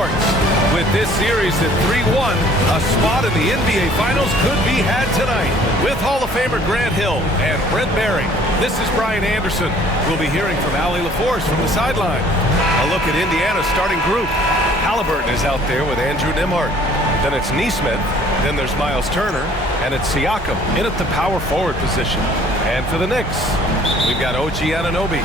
sports. With this series at 3-1, a spot in the NBA Finals could be had tonight. With Hall of Famer Grant Hill and Brent Barry, this is Brian Anderson. We'll be hearing from Allie LaForce from the sideline. A look at Indiana's starting group. Halliburton is out there with Andrew Nembhard. Then it's Nesmith. Then there's Miles Turner. And it's Siakam in at the power forward position. And for the Knicks, we've got OG Anunoby.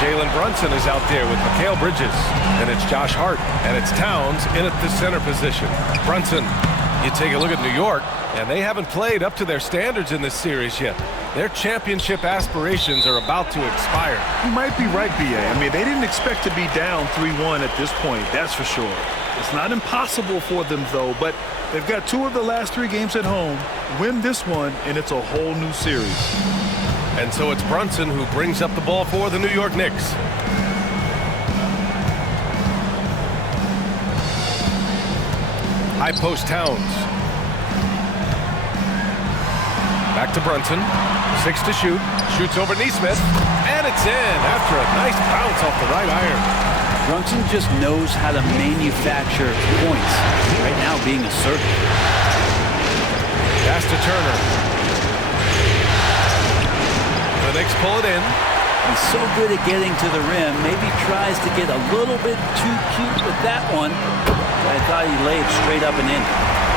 Jalen Brunson is out there with Mikal Bridges. And it's Josh Hart. And it's Towns in at the center position. Brunson, you take a look at New York, and they haven't played up to their standards in this series yet. Their championship aspirations are about to expire. You might be right, B.A. I mean, they didn't expect to be down 3-1 at this point, that's for sure. It's not impossible for them, though, but they've got 2 of the last 3 games at home. Win this one, and it's a whole new series. And so it's Brunson who brings up the ball for the New York Knicks. High post Towns. Back to Brunson. 6 to shoot. Shoots over Nesmith. And it's in after a nice bounce off the right iron. Brunson just knows how to manufacture points. Right now being assertive. Pass to Turner. The Knicks pull it in. He's so good at getting to the rim. Maybe tries to get a little bit too cute with that one. I thought he laid straight up and in.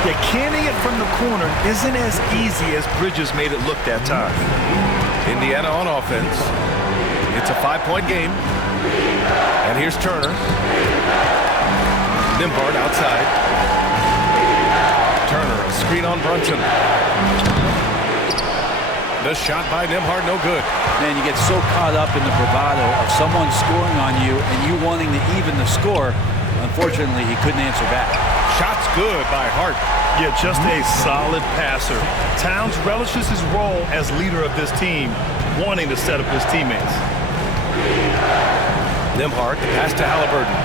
Yeah, canning it from the corner isn't as easy as Bridges made it look that time. Indiana on offense. It's a 5-point game. And here's Turner. Nembhard outside. Turner, a screen on Brunson. The shot by Nembhard, no good. Man, you get so caught up in the bravado of someone scoring on you and you wanting to even the score. Unfortunately, he couldn't answer back. Shot's good by Hart. Yeah, just a solid passer. Towns relishes his role as leader of this team, wanting to set up his teammates. Nembhard, pass to Halliburton.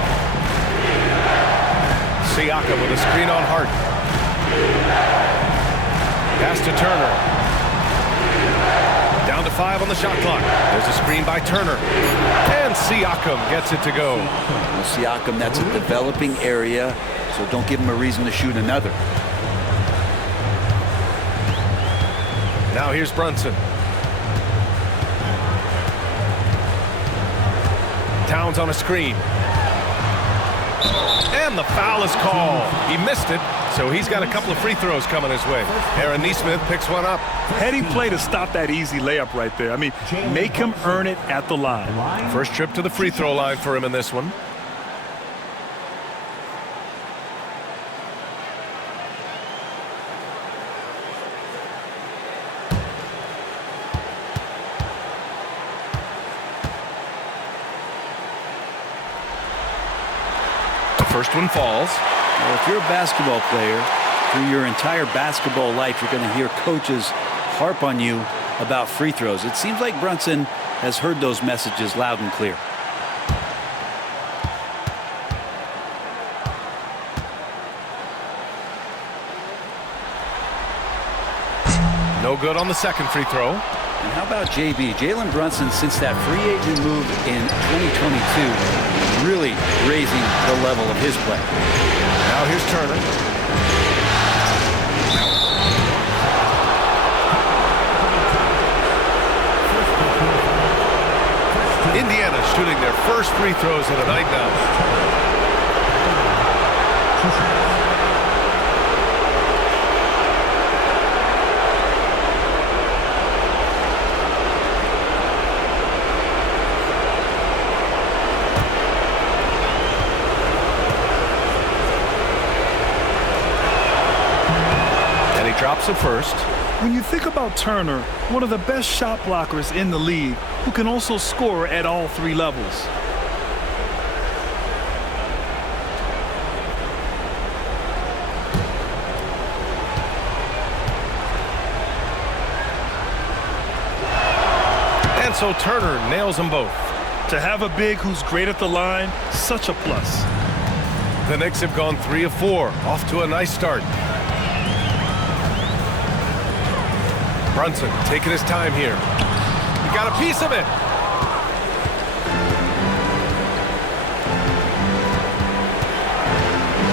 Siakam with a screen on Hart. Pass to Turner. Down to 5 on the shot clock. There's a screen by Turner. And Siakam gets it to go. Well, Siakam, that's a developing area, so don't give him a reason to shoot another. Now here's Brunson. Towns on a screen. And the foul is called. He missed it, so he's got a couple of free throws coming his way. Aaron Nesmith picks one up. Heady play to stop that easy layup right there. I mean, make him earn it at the line. First trip to the free throw line for him in this one. First one falls. Well, if you're a basketball player, through your entire basketball life, you're going to hear coaches harp on you about free throws. It seems like Brunson has heard those messages loud and clear. No good on the second free throw. And how about JB? Jalen Brunson, since that free agent move in 2022, really raising the level of his play. Now here's Turner. Indiana shooting their first free throws of the night now. Drops it first. When you think about Turner, one of the best shot blockers in the league, who can also score at all 3 levels. And so Turner nails them both. To have a big who's great at the line, such a plus. The Knicks have gone 3 of 4, off to a nice start. Brunson taking his time here. He got a piece of it.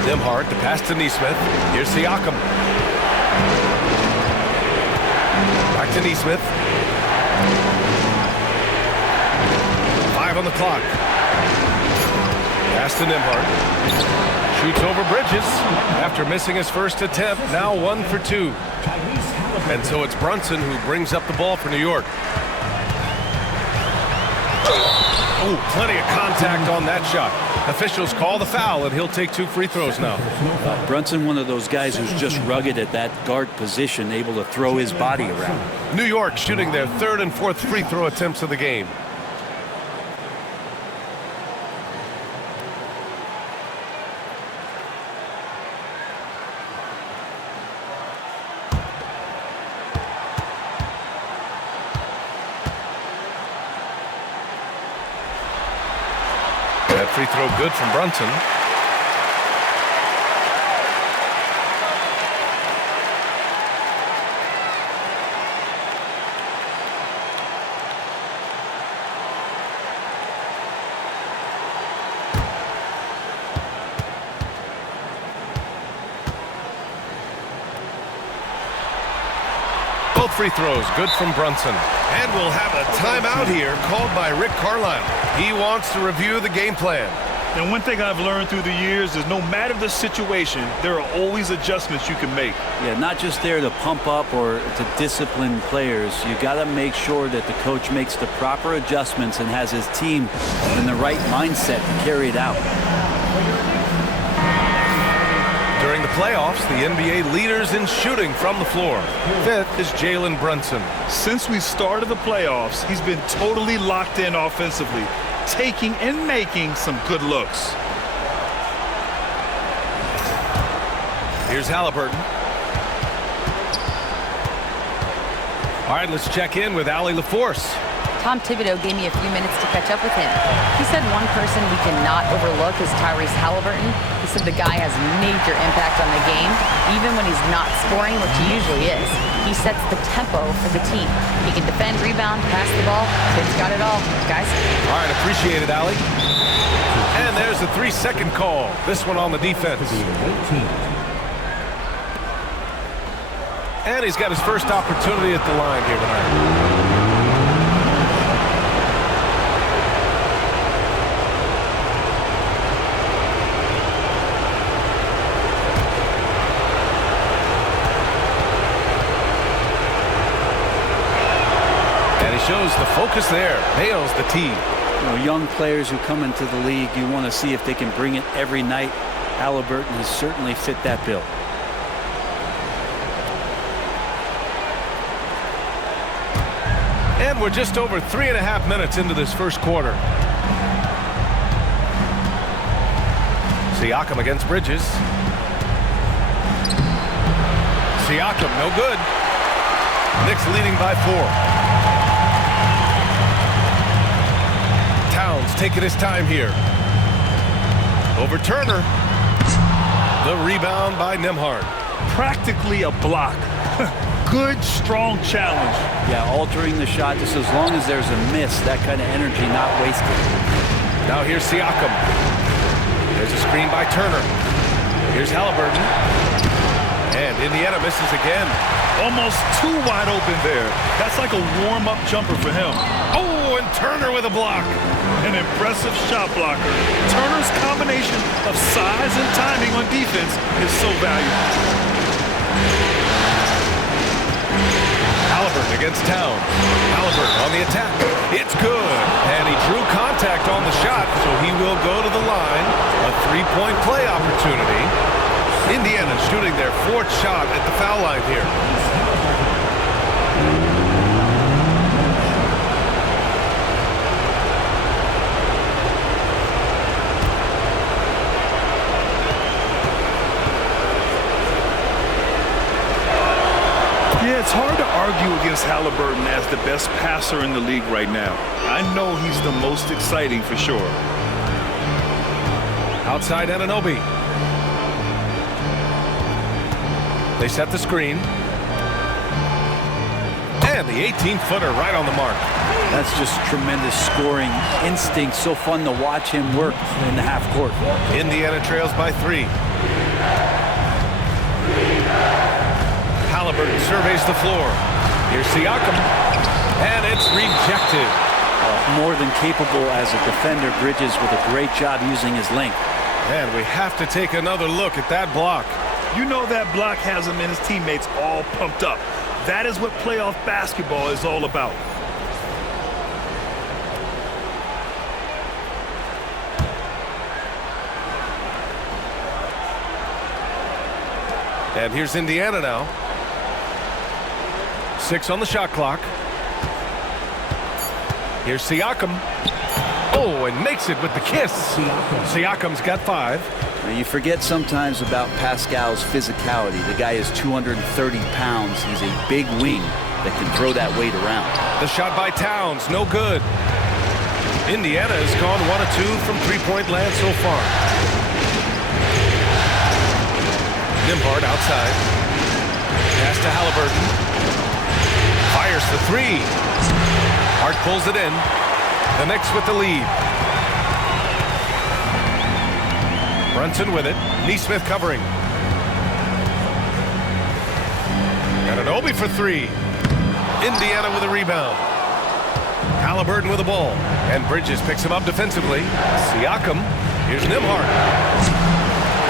Nimhard to pass to Neesmith. Here's Siakam. Back to Neesmith. 5 on the clock. Pass to Nimhard. Shoots over Bridges after missing his first attempt. Now 1 for 2. And so it's Brunson who brings up the ball for New York. Oh, plenty of contact on that shot. Officials call the foul, and he'll take 2 free throws now. Brunson, one of those guys who's just rugged at that guard position, able to throw his body around. New York shooting their 3rd and 4th free throw attempts of the game. That free throw good from Brunson. Both free throws good from Brunson. And we'll have a timeout here called by Rick Carlisle. He wants to review the game plan. And one thing I've learned through the years is no matter the situation, there are always adjustments you can make. Yeah, not just there to pump up or to discipline players. You got to make sure that the coach makes the proper adjustments and has his team in the right mindset to carry it out. During the playoffs, the NBA leaders in shooting from the floor. 5th is Jalen Brunson. Since we started the playoffs, he's been totally locked in offensively, taking and making some good looks. Here's Halliburton. All right, let's check in with Allie LaForce. Tom Thibodeau gave me a few minutes to catch up with him. He said one person we cannot overlook is Tyrese Halliburton. He said the guy has major impact on the game, even when he's not scoring, which he usually is. He sets the tempo for the team. He can defend, rebound, pass the ball. Kid's got it all, guys. All right, appreciate it, Allie. And there's a 3-second call. This one on the defense. And he's got his first opportunity at the line here tonight. Shows the focus there. Nails the tee. You know, young players who come into the league, you want to see if they can bring it every night. Halliburton has certainly fit that bill. And we're just over 3.5 minutes into this first quarter. Siakam against Bridges. Siakam, no good. Knicks leading by 4. Towns taking his time here. Over Turner. The rebound by Nimhard. Practically a block. Good, strong challenge. Yeah, altering the shot just as long as there's a miss. That kind of energy not wasted. Now here's Siakam. There's a screen by Turner. Here's Halliburton. And Indiana misses again. Almost too wide open there. That's like a warm-up jumper for him. Oh, and Turner with a block. An impressive shot blocker. Turner's combination of size and timing on defense is so valuable. Halliburton against Towns. Halliburton on the attack. It's good. And he drew contact on the shot, so he will go to the line. A 3-point play opportunity. Indiana shooting their 4th shot at the foul line here. Yeah, it's hard to argue against Halliburton as the best passer in the league right now. I know he's the most exciting for sure. Outside Anunoby. They set the screen. And the 18-footer right on the mark. That's just tremendous scoring instinct. So fun to watch him work in the half court. Indiana trails by 3. Halliburton surveys the floor. Here's Siakam, and it's rejected. More than capable as a defender. Bridges with a great job using his length. And we have to take another look at that block. You know that block has him and his teammates all pumped up. That is what playoff basketball is all about. And here's Indiana now. 6 on the shot clock. Here's Siakam. Oh, and makes it with the kiss. Siakam's got 5. Now you forget sometimes about Pascal's physicality. The guy is 230 pounds. He's a big wing that can throw that weight around. The shot by Towns, no good. Indiana has gone 1 of 2 from three-point land so far. Nembhard outside. Pass to Halliburton. Fires the 3. Hart pulls it in. The Knicks with the lead. Brunson with it. Nesmith covering. Anunoby for 3. Indiana with a rebound. Halliburton with the ball. And Bridges picks him up defensively. Siakam. Here's Nembhard.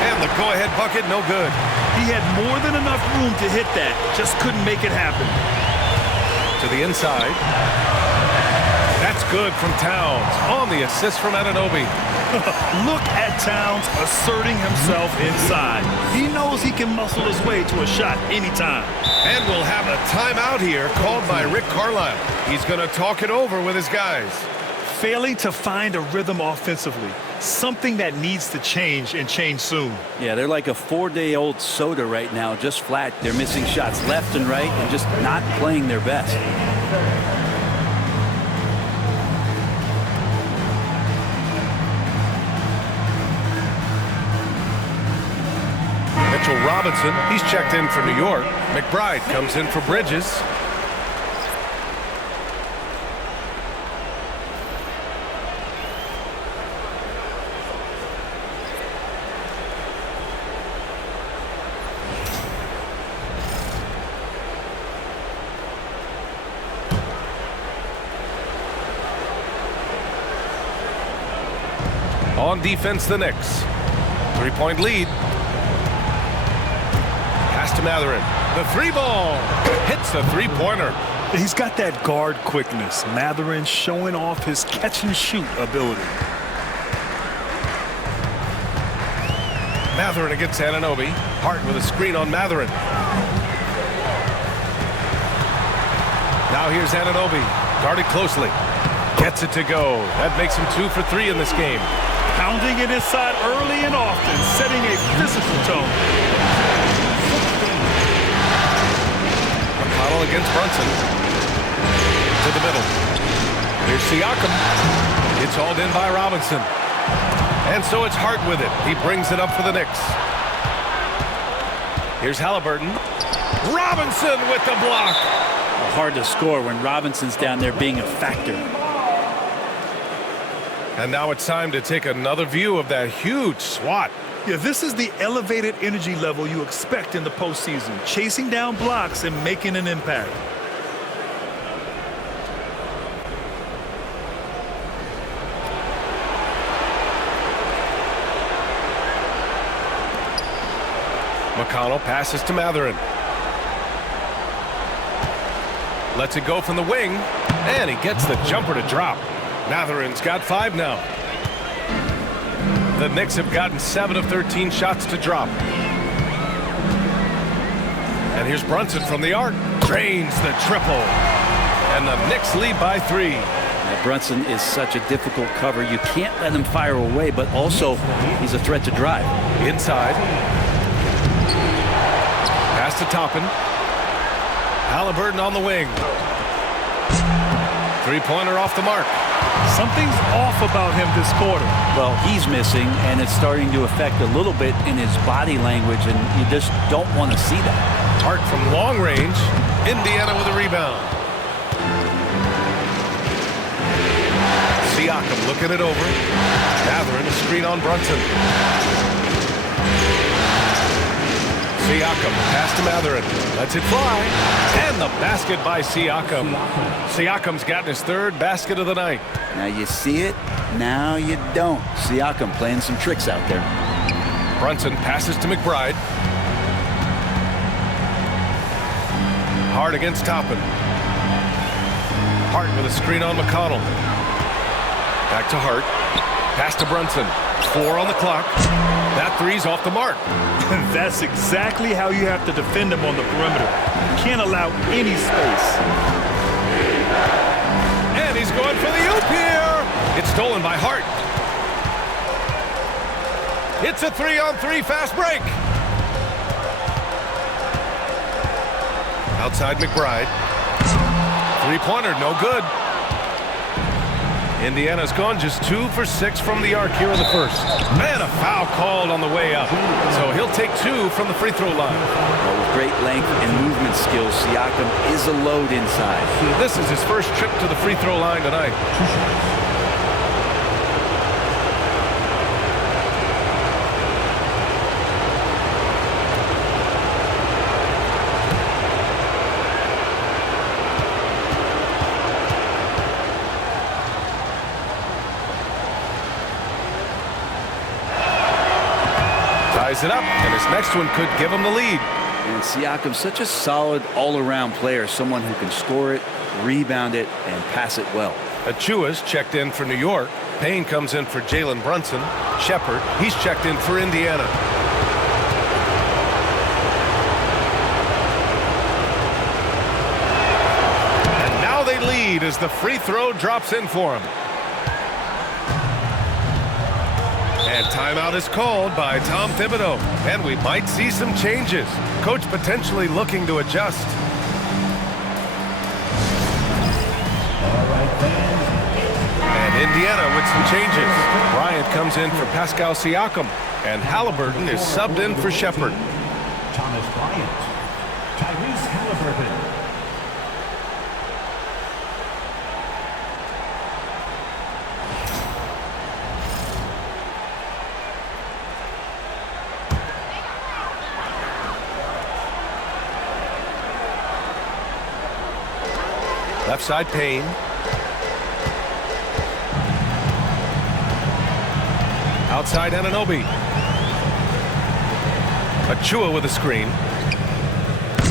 And the go-ahead bucket, no good. He had more than enough room to hit that. Just couldn't make it happen. To the inside. That's good from Towns on the assist from Anunoby. Look at Towns asserting himself inside. He knows he can muscle his way to a shot anytime. And we'll have a timeout here called by Rick Carlisle. He's going to talk it over with his guys. Failing to find a rhythm offensively. Something that needs to change and change soon. Yeah, they're like a 4-day-old soda right now, just flat. They're missing shots left and right and just not playing their best. Mitchell Robinson, he's checked in for New York. McBride comes in for Bridges. On defense, the Knicks. 3-point lead. Pass to Mathurin. The 3-ball hits the 3-pointer. He's got that guard quickness. Mathurin showing off his catch-and-shoot ability. Mathurin against Anunoby. Hart with a screen on Mathurin. Now here's Anunoby. Guarded closely. Gets it to go. That makes him 2 for 3 in this game. Pounding it inside early and often, setting a physical tone. McConnell against Brunson. To the middle. Here's Siakam. It's hauled in by Robinson. And so it's Hart with it. He brings it up for the Knicks. Here's Halliburton. Robinson with the block. Hard to score when Robinson's down there being a factor. And now it's time to take another view of that huge swat. Yeah, this is the elevated energy level you expect in the postseason. Chasing down blocks and making an impact. McConnell passes to Mathurin. Lets it go from the wing. And he gets the jumper to drop. Mathurin's got 5 now. The Knicks have gotten 7 of 13 shots to drop. And here's Brunson from the arc. Drains the triple. And the Knicks lead by 3. Now, Brunson is such a difficult cover. You can't let him fire away, but also he's a threat to drive. Inside. Pass to Toppin. Halliburton on the wing. 3-pointer off the mark. Something's off about him this quarter. Well, he's missing, and it's starting to affect a little bit in his body language, and you just don't want to see that. Hart from long range. Indiana with a rebound. Siakam looking it over. Gathering a screen on Brunson. Siakam pass to Mathurin. Lets it fly. And the basket by Siakam. Siakam's gotten his third basket of the night. Now you see it, now you don't. Siakam playing some tricks out there. Brunson passes to McBride. Hart against Toppin. Hart with a screen on McConnell. Back to Hart. Pass to Brunson. 4 on the clock. That three's off the mark. That's exactly how you have to defend him on the perimeter. You can't allow any space. And he's going for the oop here. It's stolen by Hart. It's a 3-on-3 fast break. Outside McBride. Three-pointer, no good. Indiana's gone just 2 for 6 from the arc here in the first. Man, a foul called on the way up. So he'll take 2 from the free throw line. Well, with great length and movement skills, Siakam is a load inside. This is his first trip to the free throw line tonight. Ties it up, and his next one could give him the lead. And Siakam's such a solid all-around player, someone who can score it, rebound it, and pass it well. Achua's checked in for New York. Payne comes in for Jalen Brunson. Shepard, he's checked in for Indiana. And now they lead as the free throw drops in for him. And timeout is called by Tom Thibodeau. And we might see some changes. Coach potentially looking to adjust. And Indiana with some changes. Bryant comes in for Pascal Siakam. And Halliburton is subbed in for Shepard. Thomas Bryant. Tyrese Halliburton. Left side, Payne. Outside, Anunoby. Achua with a screen.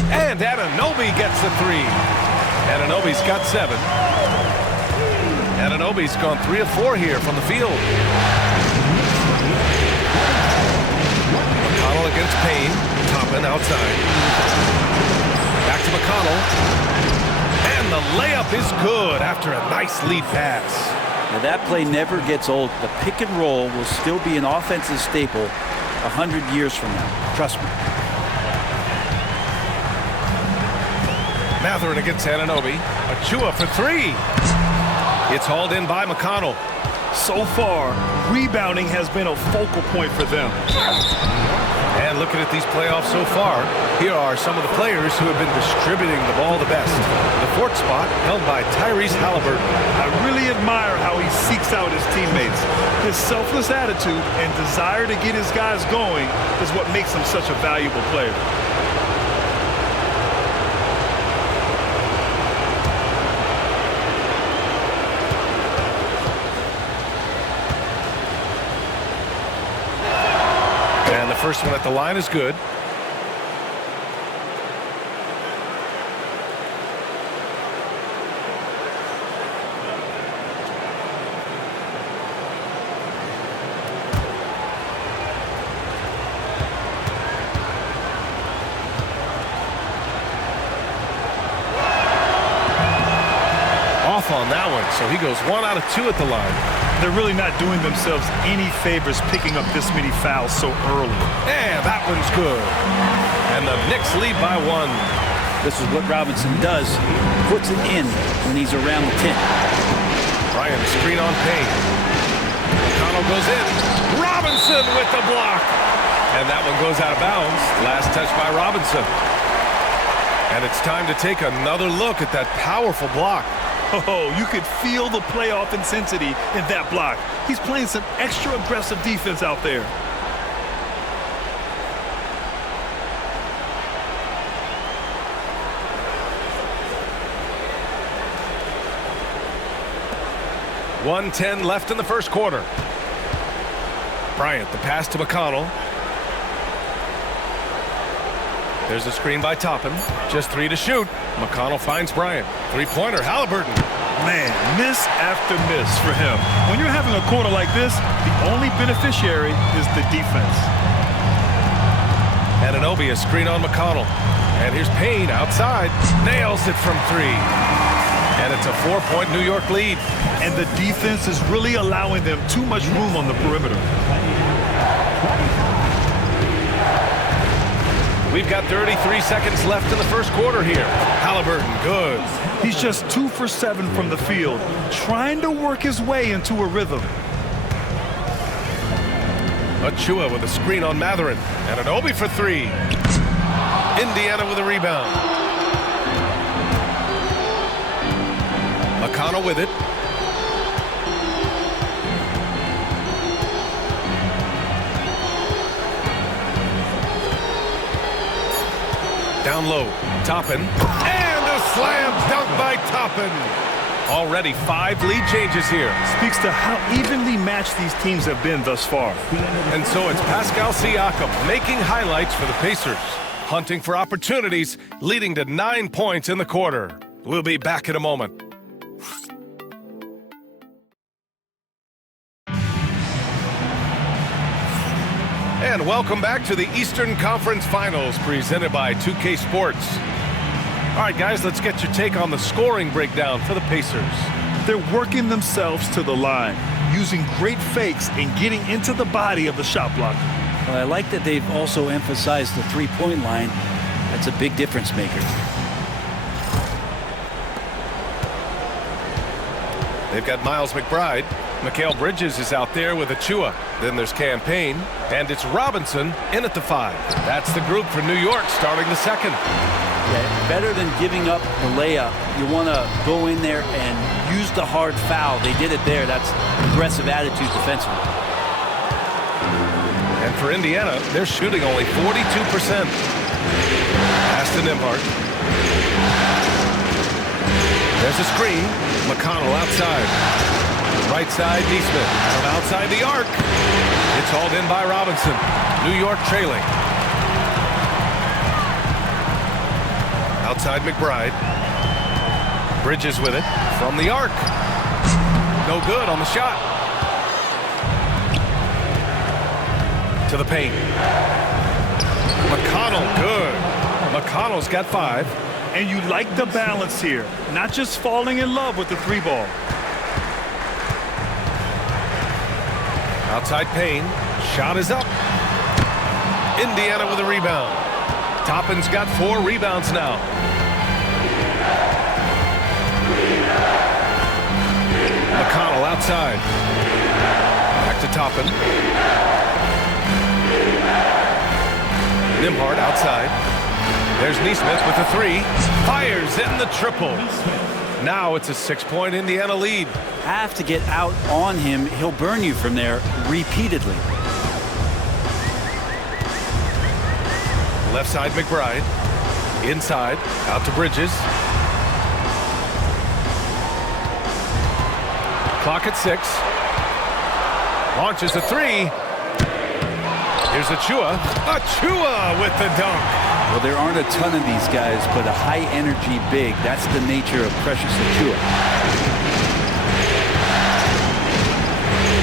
And Anunoby gets the 3. Anunoby's got 7. Anunoby's gone 3 of 4 here from the field. McConnell against Payne. Toppin outside. Back to McConnell. And the layup is good after a nice lead pass. Now that play never gets old. The pick and roll will still be an offensive staple 100 years from now. Trust me. Mathurin against Anunoby. Achua for 3. It's hauled in by McConnell. So far, rebounding has been a focal point for them. And looking at these playoffs so far, here are some of the players who have been distributing the ball the best. The 4th spot held by Tyrese Halliburton. I really admire how he seeks out his teammates. His selfless attitude and desire to get his guys going is what makes him such a valuable player. First one at the line is good. Off on that one, so he goes 1 out of 2 at the line. They're really not doing themselves any favors picking up this many fouls so early. And that one's good. And the Knicks lead by 1. This is what Robinson does. Puts it in when he's around the 10. Bryant screen on Payne. McConnell goes in. Robinson with the block. And that one goes out of bounds. Last touch by Robinson. And it's time to take another look at that powerful block. Oh, you could feel the playoff intensity in that block. He's playing some extra aggressive defense out there. .110 left in the first quarter. Bryant, the pass to McConnell. There's a screen by Toppin. Just 3 to shoot. McConnell finds Bryant. Three-pointer, Halliburton. Man, miss after miss for him. When you're having a quarter like this, the only beneficiary is the defense. Anunoby, a screen on McConnell. And here's Payne outside. Nails it from 3. And it's a 4-point New York lead. And the defense is really allowing them too much room on the perimeter. We've got 33 seconds left in the first quarter here. Halliburton, good. He's just 2 for 7 from the field, trying to work his way into a rhythm. Achua with a screen on Matherin. And Anunoby for 3. Indiana with a rebound. McConnell with it. Down low, Toppin, and a slam dunk by Toppin. Already 5 lead changes here. Speaks to how evenly matched these teams have been thus far. And so it's Pascal Siakam making highlights for the Pacers, hunting for opportunities, leading to 9 points in the quarter. We'll be back in a moment. And welcome back to the Eastern Conference Finals presented by 2K Sports. All right, guys, let's get your take on the scoring breakdown for the Pacers. They're working themselves to the line, using great fakes and getting into the body of the shot blocker. Well, I like that they've also emphasized the three-point line. That's a big difference maker. They've got Miles McBride. Mikal Bridges is out there with Achua. Then there's Cam Payne, and it's Robinson in at the 5. That's the group for New York starting the second. Yeah, better than giving up the layup. You want to go in there and use the hard foul. They did it there. That's aggressive attitude defensively. And for Indiana, they're shooting only 42%. Pass to Nembhard. There's a screen. McConnell outside. Right side, Neesmith. From outside the arc. It's hauled in by Robinson. New York trailing. Outside McBride. Bridges with it. From the arc. No good on the shot. To the paint. McConnell, good. McConnell's got 5. And you like the balance here, not just falling in love with the 3-ball. Outside Payne. Shot is up. Indiana with a rebound. Toppin's got 4 rebounds now. McConnell outside. Back to Toppin. Nembhard outside. There's Neesmith with the 3. Fires in the triple. Now it's a 6-point Indiana lead. Have to get out on him. He'll burn you from there repeatedly. Left side McBride. Inside. Out to Bridges. Clock at 6. Launches a 3. Here's Achua. Achua with the dunk. Well, there aren't a ton of these guys, but a high-energy big. That's the nature of Precious Achua.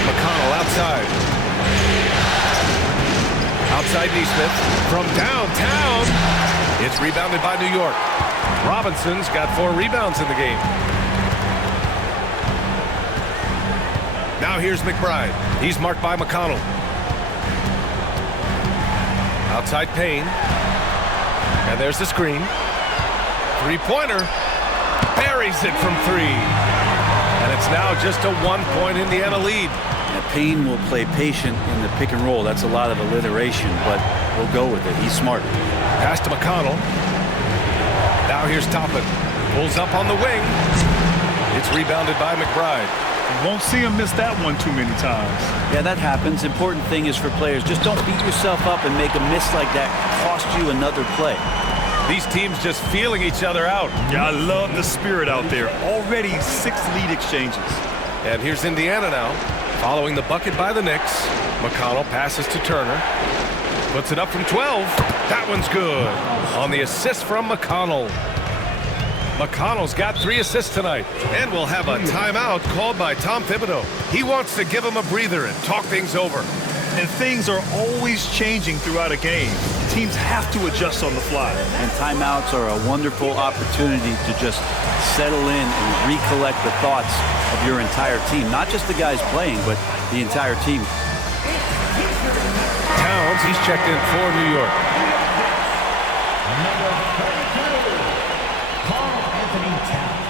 McConnell outside. Outside Neesmith. From downtown. It's rebounded by New York. Robinson's got 4 rebounds in the game. Now here's McBride. He's marked by McConnell. Outside Payne. And there's the screen. 3-pointer. Buries it from 3. And it's now just a 1-point Indiana lead. Now, Payne will play patient in the pick and roll. That's a lot of alliteration, but we'll go with it. He's smart. Pass to McConnell. Now here's Toppin. Pulls up on the wing. It's rebounded by McBride. You won't see him miss that one too many times. Yeah, that happens. Important thing is for players, just don't beat yourself up and make a miss like that cost you another play. These teams just feeling each other out. Yeah, I love the spirit out there. Already 6 lead exchanges. And here's Indiana now, following the bucket by the Knicks. McConnell passes to Turner. Puts it up from 12. That one's good. On the assist from McConnell. McConnell's got 3 assists tonight. And we'll have a timeout called by Tom Thibodeau. He wants to give him a breather and talk things over. And things are always changing throughout a game. Teams have to adjust on the fly. And timeouts are a wonderful opportunity to just settle in and recollect the thoughts of your entire team. Not just the guys playing, but the entire team. Towns, he's checked in for New York. Number 32, Carl Anthony Towns.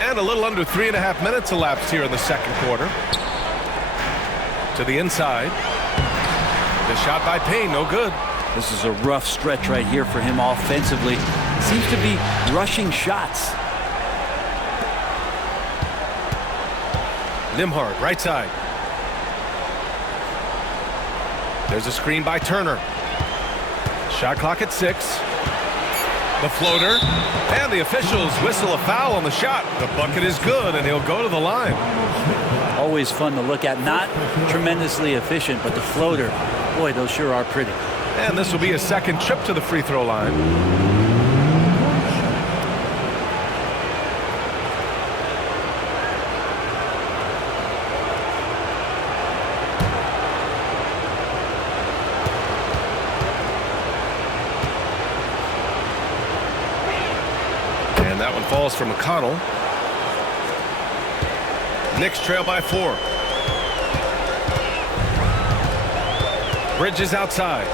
And a little under 3.5 minutes elapsed here in the second quarter. To the inside. The shot by Payne, no good. This is a rough stretch right here for him offensively. Seems to be rushing shots. Nembhard, right side. There's a screen by Turner. Shot clock at 6. The floater. And the officials whistle a foul on the shot. The bucket is good, and he'll go to the line. Always fun to look at. Not tremendously efficient, but the floater, boy, those sure are pretty. And this will be a second trip to the free throw line. And that one falls for McConnell. Knicks trail by 4. Bridges outside.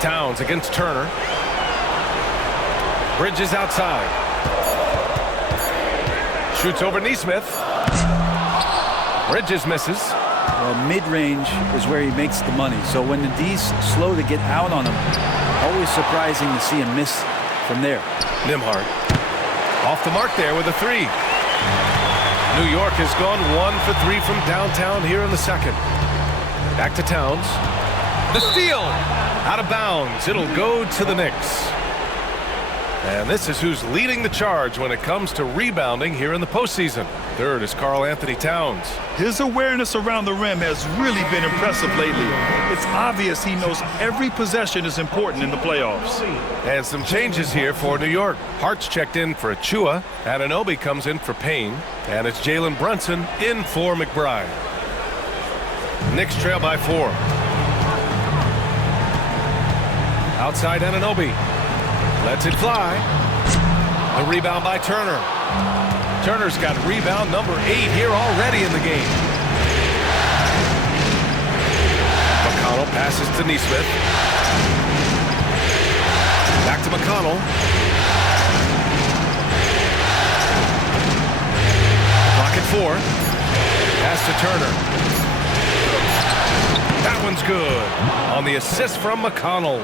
Towns against Turner. Bridges outside. Shoots over Neesmith. Bridges misses. Well, mid-range is where he makes the money. So when the D's slow to get out on him, always surprising to see him miss from there. Nembhard off the mark there with a 3. New York has gone 1 for 3 from downtown here in the second. Back to Towns. The steal out of bounds. It'll go to the Knicks. And this is who's leading the charge when it comes to rebounding here in the postseason. Third is Karl Anthony Towns. His awareness around the rim has really been impressive lately. It's obvious he knows every possession is important in the playoffs. And some changes here for New York. Hart's checked in for Achua. Anunoby comes in for Payne. And it's Jalen Brunson in for McBride. Knicks trail by 4. Outside Anunoby. Lets it fly. A rebound by Turner. Turner's got rebound number 8 here already in the game. McConnell passes to Neesmith. Back to McConnell. Clock at 4. Pass to Turner. That one's good. On the assist from McConnell.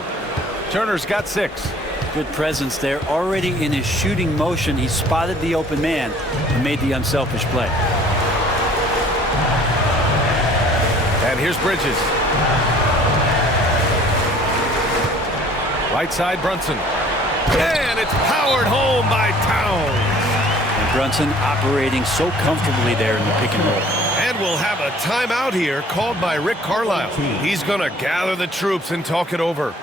Turner's got 6. Good presence there. Already in his shooting motion, he spotted the open man and made the unselfish play. And here's Bridges. Right side Brunson. And it's powered home by Towns. And Brunson operating so comfortably there in the pick and roll. And we'll have a timeout here called by Rick Carlisle. He's going to gather the troops and talk it over.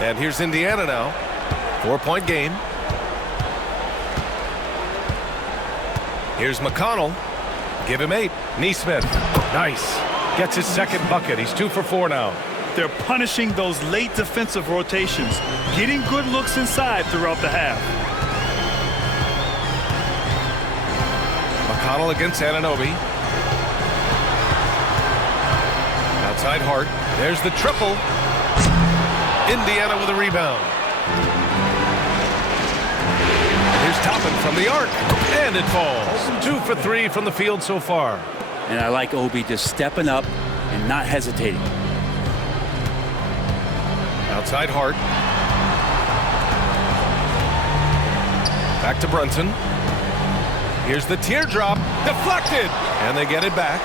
And here's Indiana now. 4-point game. Here's McConnell. Give him 8. Neesmith. Nice. Gets his second bucket. He's 2 for 4 now. They're punishing those late defensive rotations, getting good looks inside throughout the half. McConnell against Anunoby. Outside Hart. There's the triple. Indiana with a rebound. Here's Toppin from the arc. And it falls. 2 for 3 from the field so far. And I like Obi just stepping up and not hesitating. Outside Hart. Back to Brunson. Here's the teardrop. Deflected. And they get it back.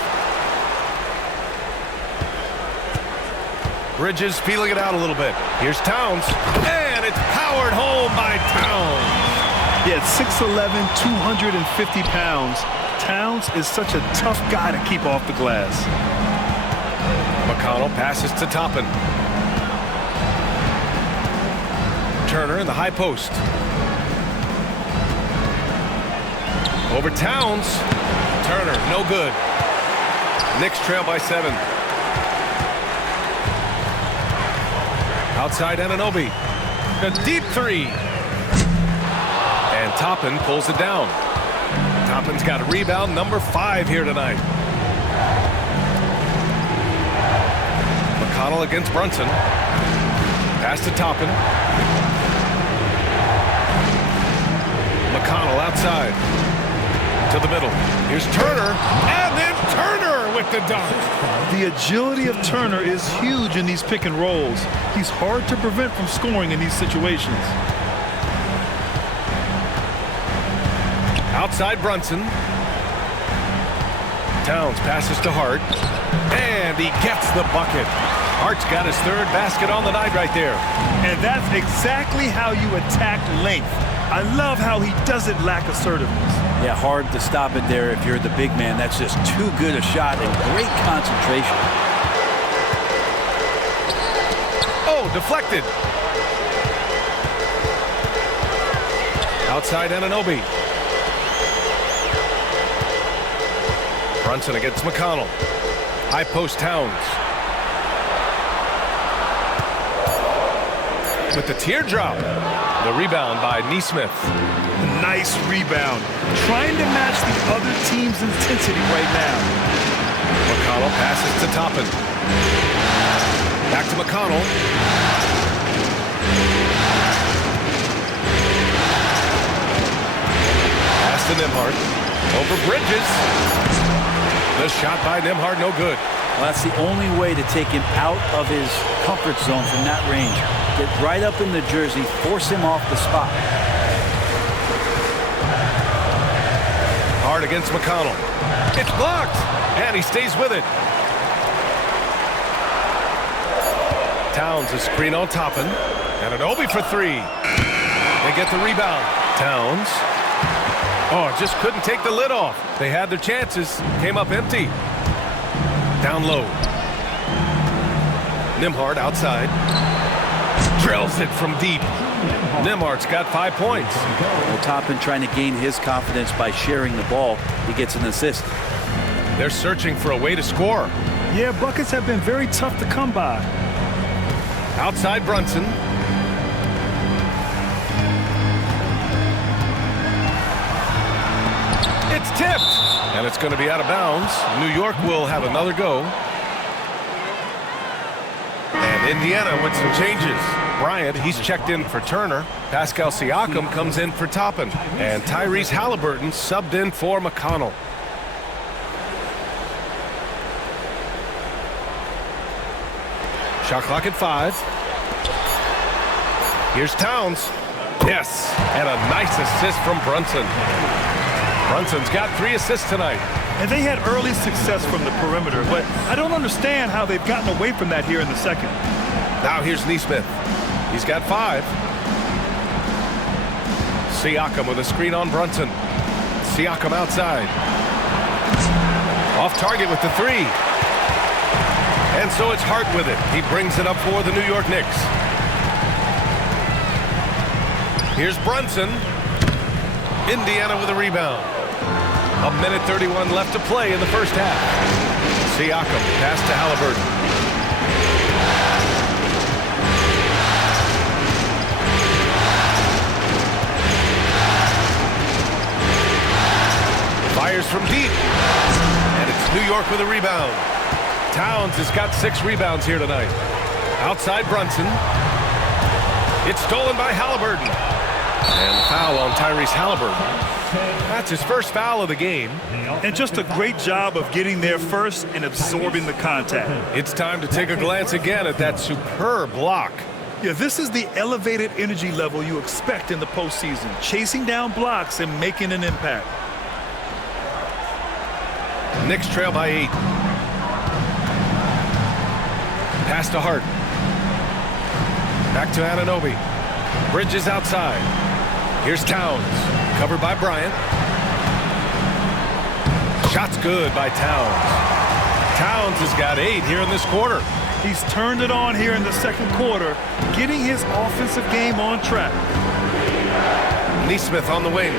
Bridges feeling it out a little bit. Here's Towns. And it's powered home by Towns. Yeah, 6'11", 250 pounds. Towns is such a tough guy to keep off the glass. McConnell passes to Toppin. Turner in the high post. Over Towns. Turner, no good. Knicks trail by 7. Outside Anunoby. A deep 3. And Toppin pulls it down. Toppin's got a rebound, number 5 here tonight. McConnell against Brunson. Pass to Toppin. McConnell outside. To the middle. Here's Turner. And then Turner with the dunk. The agility of Turner is huge in these pick and rolls. He's hard to prevent from scoring in these situations. Outside Brunson. Towns passes to Hart. And he gets the bucket. Hart's got his 3rd basket on the night right there. And that's exactly how you attack length. I love how he doesn't lack assertiveness. Yeah, hard to stop it there if you're the big man. That's just too good a shot and great concentration. Oh, deflected. Outside Anunoby. Brunson against McConnell. High post Towns. With the teardrop. The rebound by Neesmith. Nice rebound. Trying to match the other team's intensity right now. McConnell passes to Toppin. Back to McConnell. Pass to Nembhard. Over Bridges. The shot by Nembhard, no good. Well, that's the only way to take him out of his comfort zone from that range. Get right up in the jersey, force him off the spot. Hard against McConnell. It's blocked, and he stays with it. Towns a screen on Toppin. And Anunoby for 3. They get the rebound. Towns. Oh, just couldn't take the lid off. They had their chances. Came up empty. Down low. Nembhard outside. Drills it from deep. Nembhard's got 5 points. Well, Toppin trying to gain his confidence by sharing the ball. He gets an assist. They're searching for a way to score. Yeah, buckets have been very tough to come by. Outside Brunson. It's tipped. And it's going to be out of bounds. New York will have another go. And Indiana with some changes. Bryant, he's checked in for Turner. Pascal Siakam comes in for Toppin. And Tyrese Halliburton subbed in for McConnell. Shot clock at 5. Here's Towns. Yes, and a nice assist from Brunson. Brunson's got 3 assists tonight. And they had early success from the perimeter, but I don't understand how they've gotten away from that here in the second. Now here's Neesmith. He's got 5. Siakam with a screen on Brunson. Siakam outside. Off target with the 3. And so it's Hart with it. He brings it up for the New York Knicks. Here's Brunson. Indiana with a rebound. 1:31 left to play in the first half. Siakam pass to Halliburton. Fires from deep. And it's New York with a rebound. Towns has got 6 rebounds here tonight. Outside Brunson. It's stolen by Halliburton. And the foul on Tyrese Halliburton. That's his first foul of the game. And just a great job of getting there first and absorbing the contact. It's time to take a glance again at that superb block. Yeah, this is the elevated energy level you expect in the postseason. Chasing down blocks and making an impact. Knicks trail by 8. Pass to Hart. Back to Anunoby. Bridges outside. Here's Towns. Covered by Bryant. Shot's good by Towns. Towns has got 8 here in this quarter. He's turned it on here in the second quarter, getting his offensive game on track. Nesmith on the wing.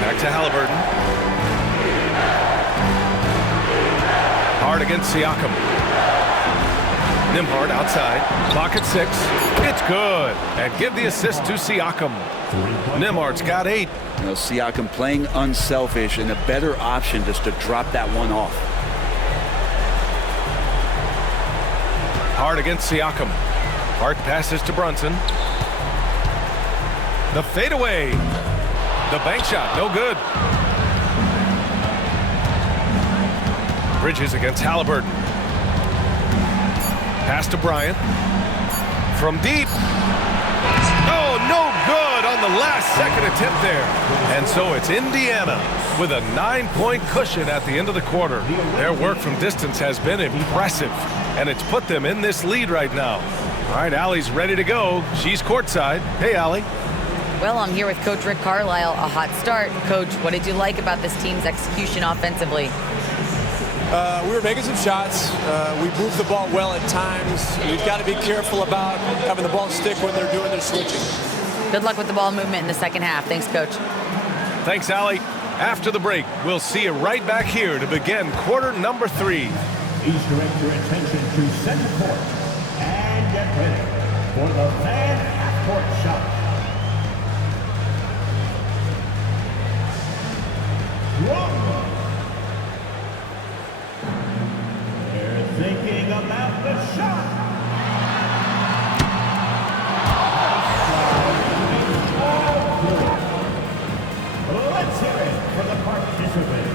Back to Halliburton. Hard against Siakam. Nembhard outside. Clock at 6. It's good. And give the assist to Siakam. Nembhard's got 8. You know, Siakam playing unselfish and a better option just to drop that one off. Hard against Siakam. Hart passes to Brunson. The fadeaway. The bank shot, no good. Bridges against Halliburton. Pass to Bryant. From deep. Oh, no good on the last second attempt there. And so it's Indiana with a 9-point cushion at the end of the quarter. Their work from distance has been impressive, and it's put them in this lead right now. All right, Allie's ready to go. She's courtside. Hey, Allie. Well, I'm here with Coach Rick Carlisle. A hot start. Coach, what did you like about this team's execution offensively? We were making some shots. We moved the ball well at times. We've got to be careful about having the ball stick when they're doing their switching. Good luck with the ball movement in the second half. Thanks, Coach. Thanks, Allie. After the break, we'll see you right back here to begin quarter number 3. Please direct your attention to center court and get ready for the fan half-court shot. They're thinking about the shot. Let's hear it for the participant.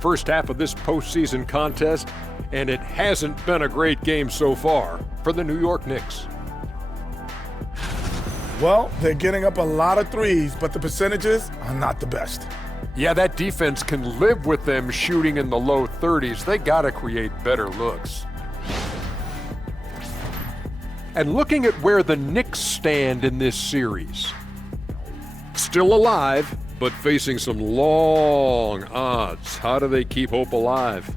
First half of this postseason contest, and it hasn't been a great game so far for the New York Knicks. Well, they're getting up a lot of threes, but the percentages are not the best. Yeah, that defense can live with them shooting in the low 30s. They got to create better looks. And looking at where the Knicks stand in this series, still alive, but facing some long odds. How do they keep hope alive?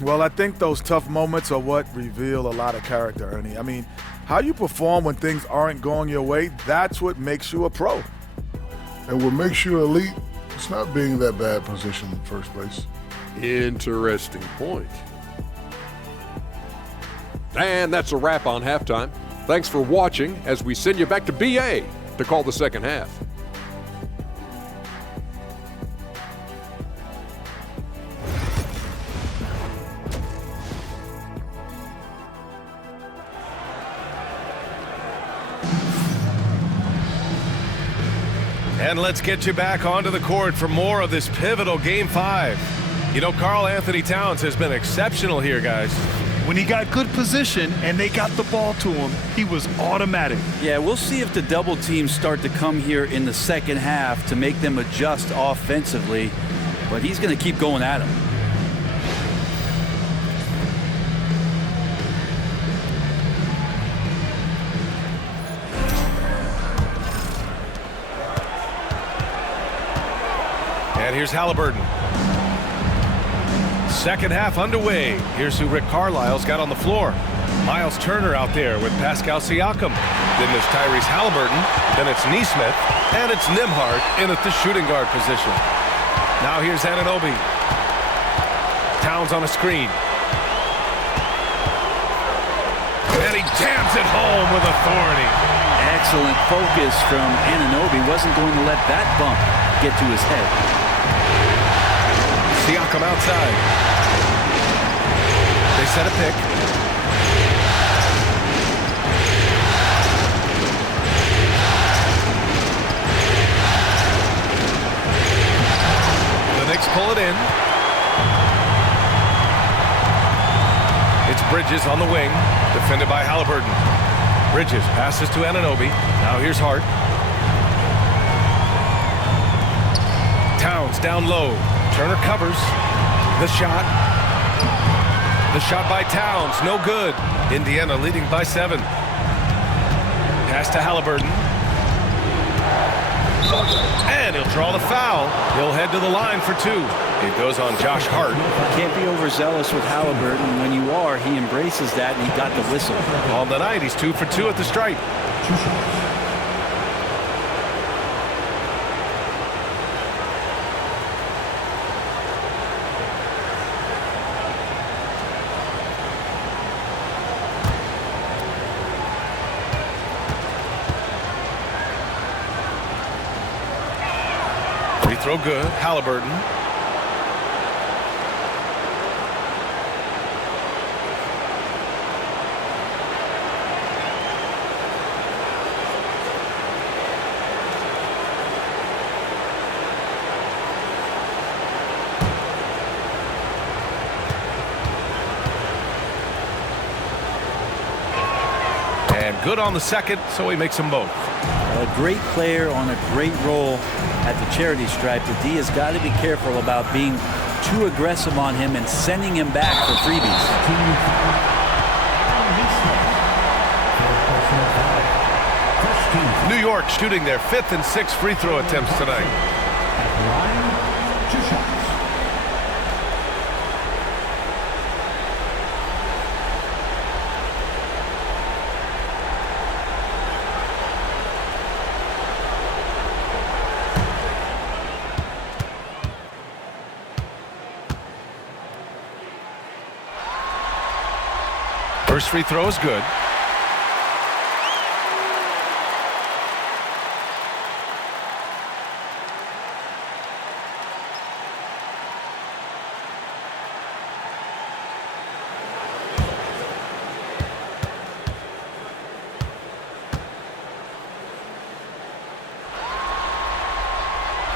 Well, I think those tough moments are what reveal a lot of character, Ernie. I mean, how you perform when things aren't going your way, that's what makes you a pro. And what makes you elite, it's not being in that bad position in the first place. Interesting point. And that's a wrap on halftime. Thanks for watching as we send you back to BA to call the second half. And let's get you back onto the court for more of this pivotal Game 5. You know, Karl Anthony Towns has been exceptional here, guys. When he got good position and they got the ball to him, he was automatic. Yeah, we'll see if the double teams start to come here in the second half to make them adjust offensively, but he's going to keep going at him. And here's Halliburton. Second half underway. Here's who Rick Carlisle's got on the floor. Miles Turner out there with Pascal Siakam. Then there's Tyrese Halliburton. Then it's Nesmith. And it's Nembhard in at the shooting guard position. Now here's Anunoby. Towns on a screen. And he jams it home with authority. Excellent focus from Anunoby. Wasn't going to let that bump get to his head. Siakam outside. They set a pick. The Knicks pull it in. It's Bridges on the wing, defended by Halliburton. Bridges passes to Anunoby. Now here's Hart. Towns down low. Turner covers. The shot. The shot by Towns. No good. Indiana leading by 7. Pass to Halliburton. And he'll draw the foul. He'll head to the line for 2. It goes on Josh Hart. Can't be overzealous with Halliburton. When you are, he embraces that, and he got the whistle. On the night, he's 2 for 2 at the stripe. Free throw good. Halliburton. And good on the second, so he makes them both. A great player on a great role at the charity stripe. The D has got to be careful about being too aggressive on him and sending him back for freebies. New York shooting their 5th and 6th free throw attempts tonight. First free throw is good.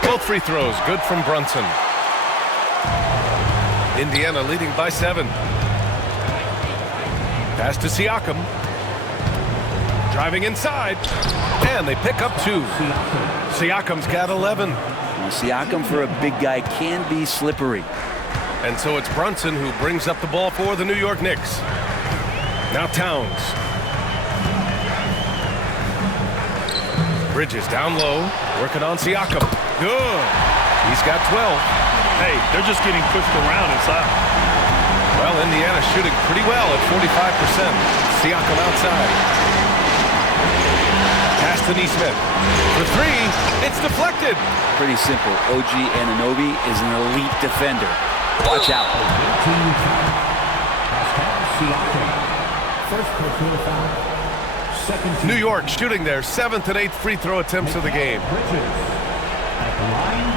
Both free throws good from Brunson. Indiana leading by 7. Pass to Siakam. Driving inside. And they pick up 2. Siakam's got 11. Well, Siakam for a big guy can be slippery. And so it's Brunson who brings up the ball for the New York Knicks. Now Towns. Bridges down low. Working on Siakam. Good. He's got 12. Hey, they're just getting pushed around inside. Well, Indiana's shooting pretty well at 45%. Siakam outside. Pass to Nesmith. For 3, it's deflected. Pretty simple. OG Anunoby is an elite defender. Watch out. New York shooting their 7th and 8th free throw attempts of the game. At the line,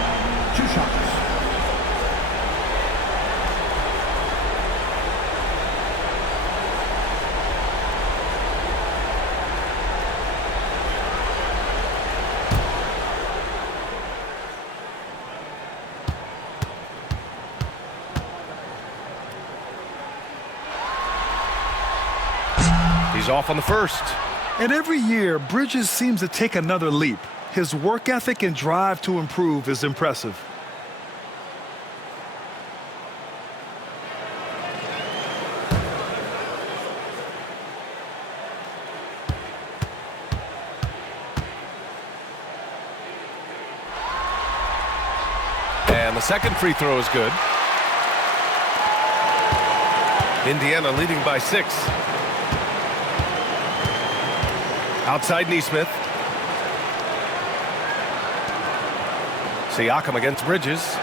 2 shots. He's off on the first. And every year, Bridges seems to take another leap. His work ethic and drive to improve is impressive. And the second free throw is good. Indiana leading by 6. Outside Neesmith. Siakam against Bridges.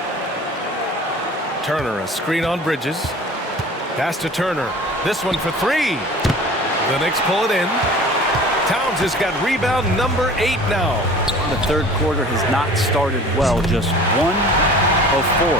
Turner, a screen on Bridges. Pass to Turner. This one for 3. The Knicks pull it in. Towns has got rebound number 8 now. The third quarter has not started well. Just 1 of 4.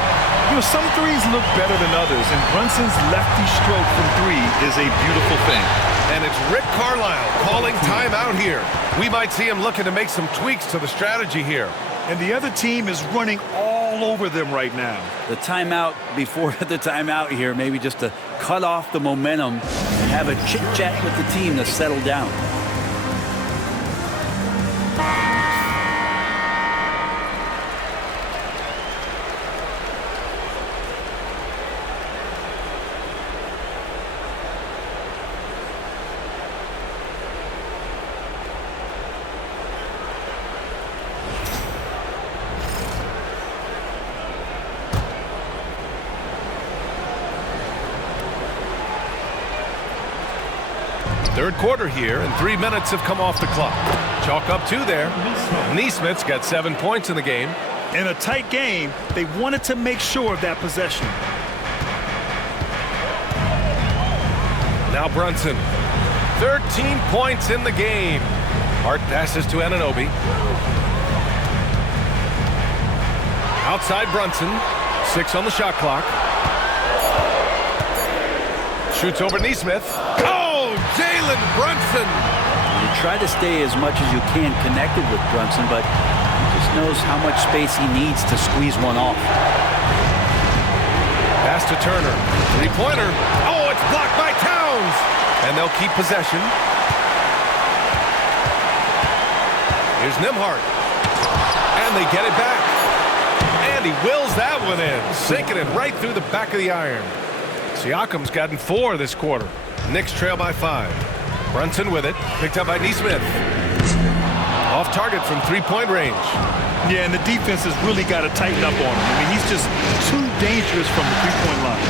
You know, some threes look better than others, and Brunson's lefty stroke from 3 is a beautiful thing. And it's Rick Carlisle calling timeout here. We might see him looking to make some tweaks to the strategy here. And the other team is running all over them right now. The timeout before the timeout here, maybe just to cut off the momentum and have a chit-chat with the team to settle down. Third quarter here, and 3 minutes have come off the clock. Chalk up 2 there. Neesmith's got 7 points in the game. In a tight game, they wanted to make sure of that possession. Now Brunson. 13 points in the game. Hart passes to Anunoby. Outside Brunson. 6 on the shot clock. Shoots over Neesmith. Oh, Jalen Brunson! You try to stay as much as you can connected with Brunson, but he just knows how much space he needs to squeeze one off. Pass to Turner. 3-pointer. Oh, it's blocked by Towns! And they'll keep possession. Here's Nembhard. And they get it back. And he wills that one in, sinking it right through the back of the iron. Siakam's gotten 4 this quarter. Knicks trail by 5. Brunson with it, picked up by Neesmith. Off target from 3-point range. Yeah, and the defense has really got to tighten up on him. I mean, he's just too dangerous from the 3-point line.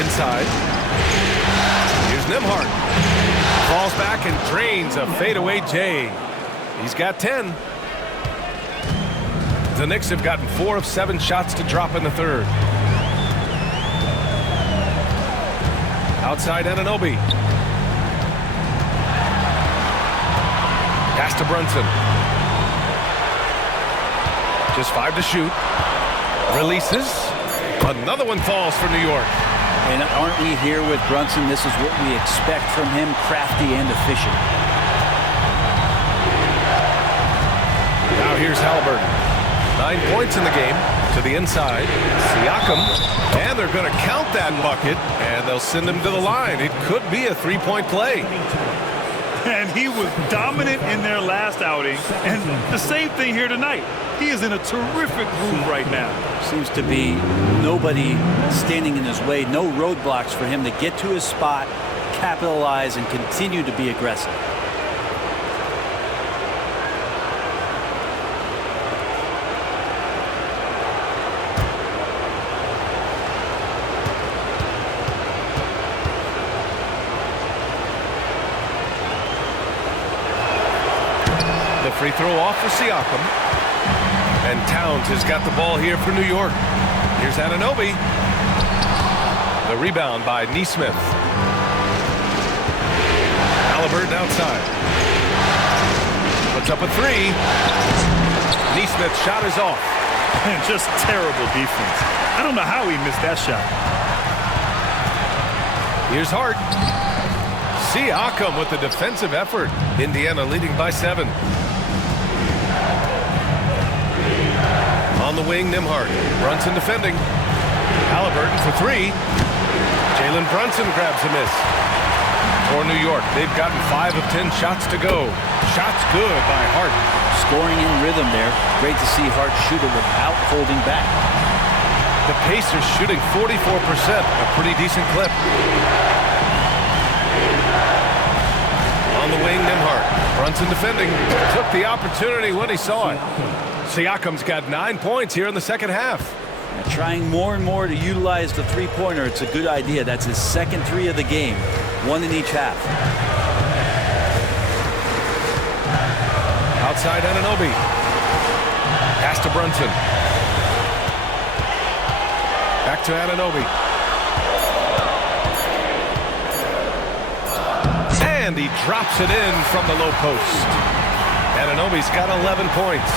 Inside. Here's Nembhard. Falls back and drains a fadeaway J. He's got 10. The Knicks have gotten 4 of 7 shots to drop in the third. Outside Anunoby. Pass to Brunson. Just 5 to shoot. Releases. Another one falls for New York. And aren't we here with Brunson? This is what we expect from him, crafty and efficient. Now here's Halliburton. 9 points in the game. To the inside. Siakam. And they're going to count that bucket. And they'll send him to the line. It could be a 3-point play. And he was dominant in their last outing. And the same thing here tonight. He is in a terrific groove right now. Seems to be nobody standing in his way. No roadblocks for him to get to his spot, capitalize, and continue to be aggressive. Free throw off for Siakam. And Towns has got the ball here for New York. Here's Anunoby. The rebound by Neesmith. Halliburton outside. Puts up a 3. Neesmith's shot is off. And just terrible defense. I don't know how he missed that shot. Here's Hart. Siakam with the defensive effort. Indiana leading by 7. On the wing, Nembhard. Brunson defending. Halliburton for 3. Jalen Brunson grabs a miss. For New York, they've gotten 5 of 10 shots to go. Shots good by Hart. Scoring in rhythm there. Great to see Hart shoot it without holding back. The Pacers shooting 44%, a pretty decent clip. On the wing, Nembhard. Brunson defending. Took the opportunity when he saw it. Siakam's got 9 points here in the second half. Trying more and more to utilize the three-pointer. It's a good idea. That's his second three of the game, one in each half. Outside Anunoby. Pass to Brunson. Back to Anunoby. And he drops it in from the low post. Anunoby's got 11 points.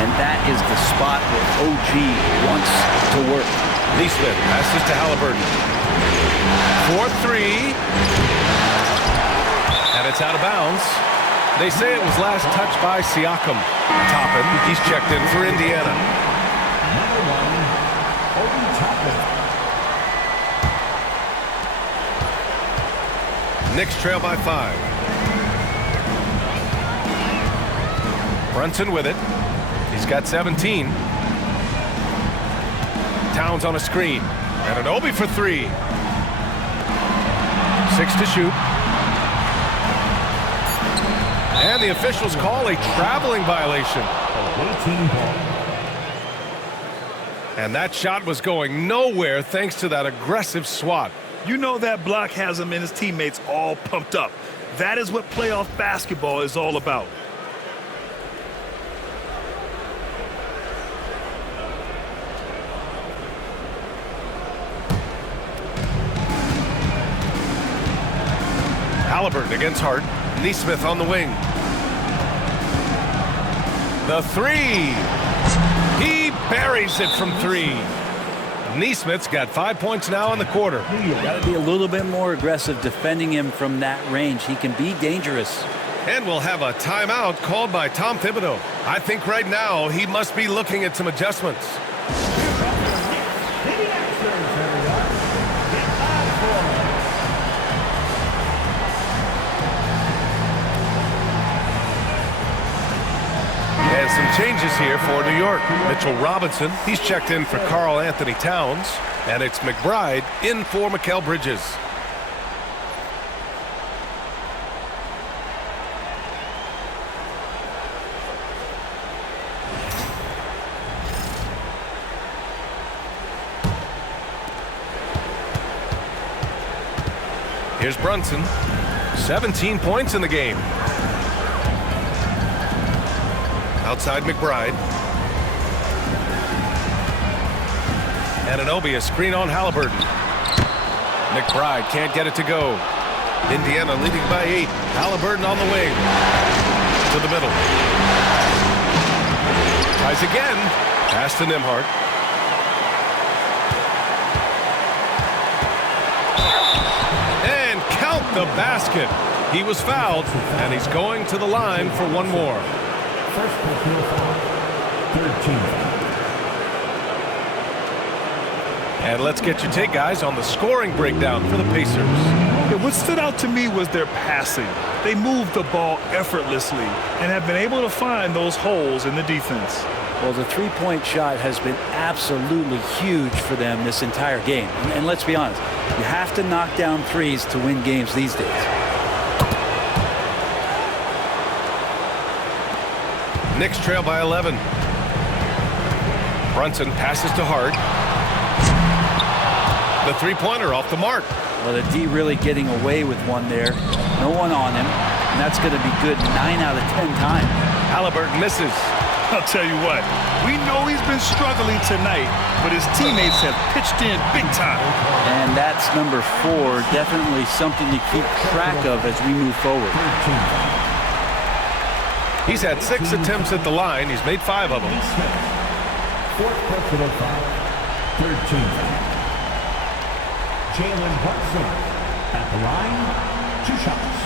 And that is the spot where OG wants to work. Neesmith passes to Halliburton. 4-3. And it's out of bounds. They say it was last touched by Siakam. Toppin, he's checked in for Indiana. Number 1, Obi Toppin. Knicks trail by 5. Brunson with it. He's got 17. Towns on a screen. And Anunoby for 3. 6 to shoot. And the officials call a traveling violation. And that shot was going nowhere thanks to that aggressive swat. You know that block has him and his teammates all pumped up. That is what playoff basketball is all about. Halliburton against Hart. Neesmith on the wing. The 3. He buries it from 3. Neesmith's got 5 points now in the quarter. Got to be a little bit more aggressive defending him from that range. He can be dangerous. And we'll have a timeout called by Tom Thibodeau. I think right now he must be looking at some adjustments. And some changes here for New York. Mitchell Robinson, he's checked in for Karl Anthony Towns. And it's McBride in for Mikal Bridges. Here's Brunson. 17 points in the game. Outside McBride. Anunoby, a screen on Halliburton. McBride can't get it to go. Indiana leading by 8. Halliburton on the wing. To the middle. Tries again. Pass to Nembhard. And count the basket. He was fouled, and he's going to the line for one more. First personal foul, 13. And let's get your take, guys, on the scoring breakdown for the Pacers. Yeah, what stood out to me was their passing. They moved the ball effortlessly and have been able to find those holes in the defense. Well, the three-point shot has been absolutely huge for them this entire game. And let's be honest, you have to knock down threes to win games these days. Knicks trail by 11. Brunson passes to Hart. The three-pointer off the mark. Well, the D really getting away with one there. No one on him. And that's going to be good 9 out of 10 times. Halliburton misses. I'll tell you what, we know he's been struggling tonight, but his teammates have pitched in big time. And that's number 4. Definitely something to keep track of as we move forward. He's had 6 attempts at the line. He's made 5 of them. Fourth personal foul, 13. Jalen Brunson at the line, 2 shots.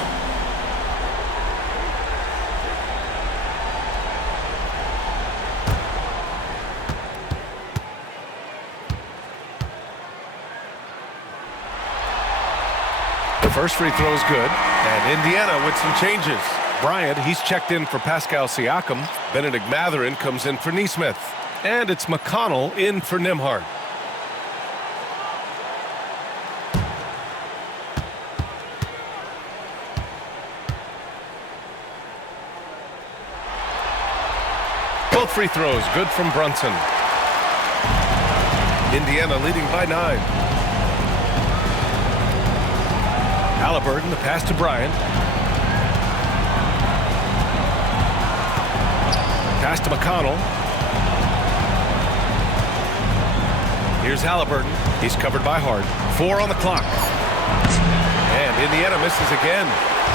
The first free throw is good, and Indiana with some changes. Bryant, he's checked in for Pascal Siakam. Benedict Mathurin comes in for Neesmith. And it's McConnell in for Nembhard. Both free throws good from Brunson. Indiana leading by 9. Halliburton, the pass to Bryant. Pass to McConnell. Here's Halliburton. He's covered by Hart. 4 on the clock. And Indiana misses again.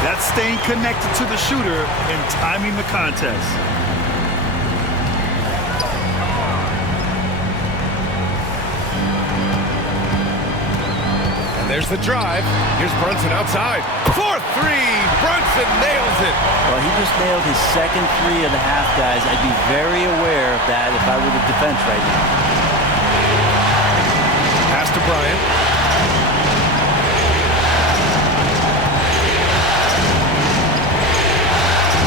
That's staying connected to the shooter and timing the contest. And there's the drive. Here's Brunson outside. 4-3. Brunson nails it. Well, he just nailed his second 3 of the half, guys. I'd be very aware of that if I were the defense right now. Pass to Bryant.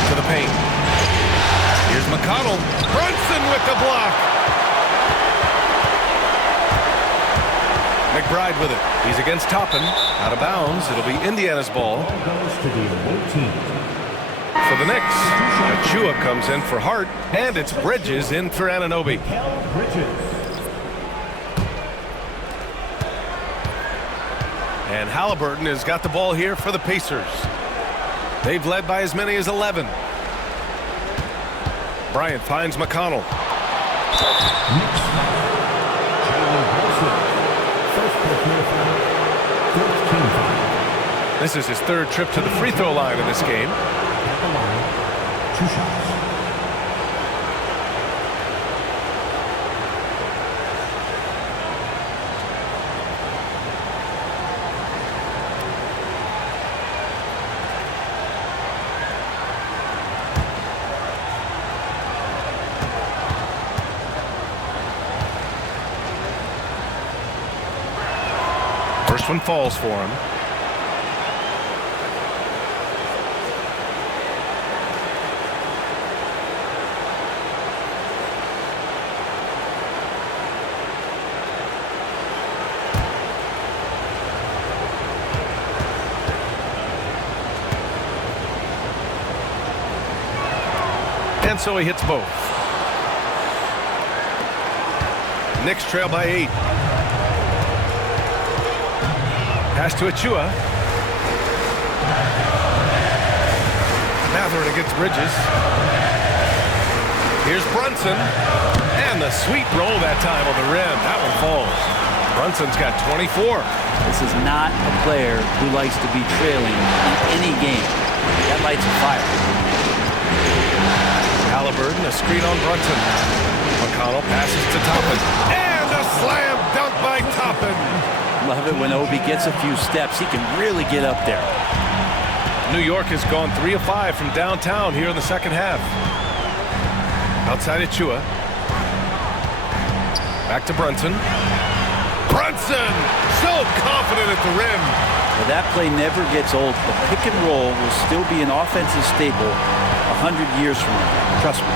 To the paint. Here's McConnell. Brunson with the block. McBride with it. He's against Toppin. Out of bounds. It'll be Indiana's ball. For the Knicks, Achua comes in for Hart, and it's Bridges in for Anunoby. And Halliburton has got the ball here for the Pacers. They've led by as many as 11. Bryant finds McConnell. This is his 3rd trip to the free throw line in this game. 2 shots. First one falls for him. And so he hits both. Knicks trail by 8. Pass to Achua. Mathurin against Bridges. Here's Brunson. And the sweet roll that time on the rim. That one falls. Brunson's got 24. This is not a player who likes to be trailing in any game. That lights a fire. Halliburton, a screen on Brunson. McConnell passes to Toppin. And a slam dunk by Toppin. Love it when Obi gets a few steps. He can really get up there. New York has gone 3 of 5 from downtown here in the second half. Outside Achua. Back to Brunson. Brunson! So confident at the rim. Well, that play never gets old. The pick and roll will still be an offensive staple 100 years from now. Trust me.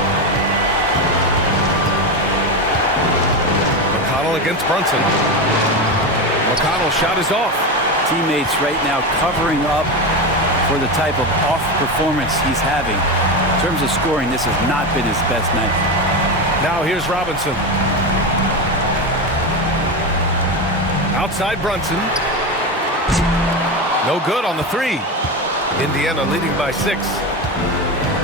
McConnell against Brunson. McConnell's shot is off. Teammates right now covering up for the type of off performance he's having. In terms of scoring, this has not been his best night. Now here's Robinson. Outside Brunson. No good on the 3. Indiana leading by 6.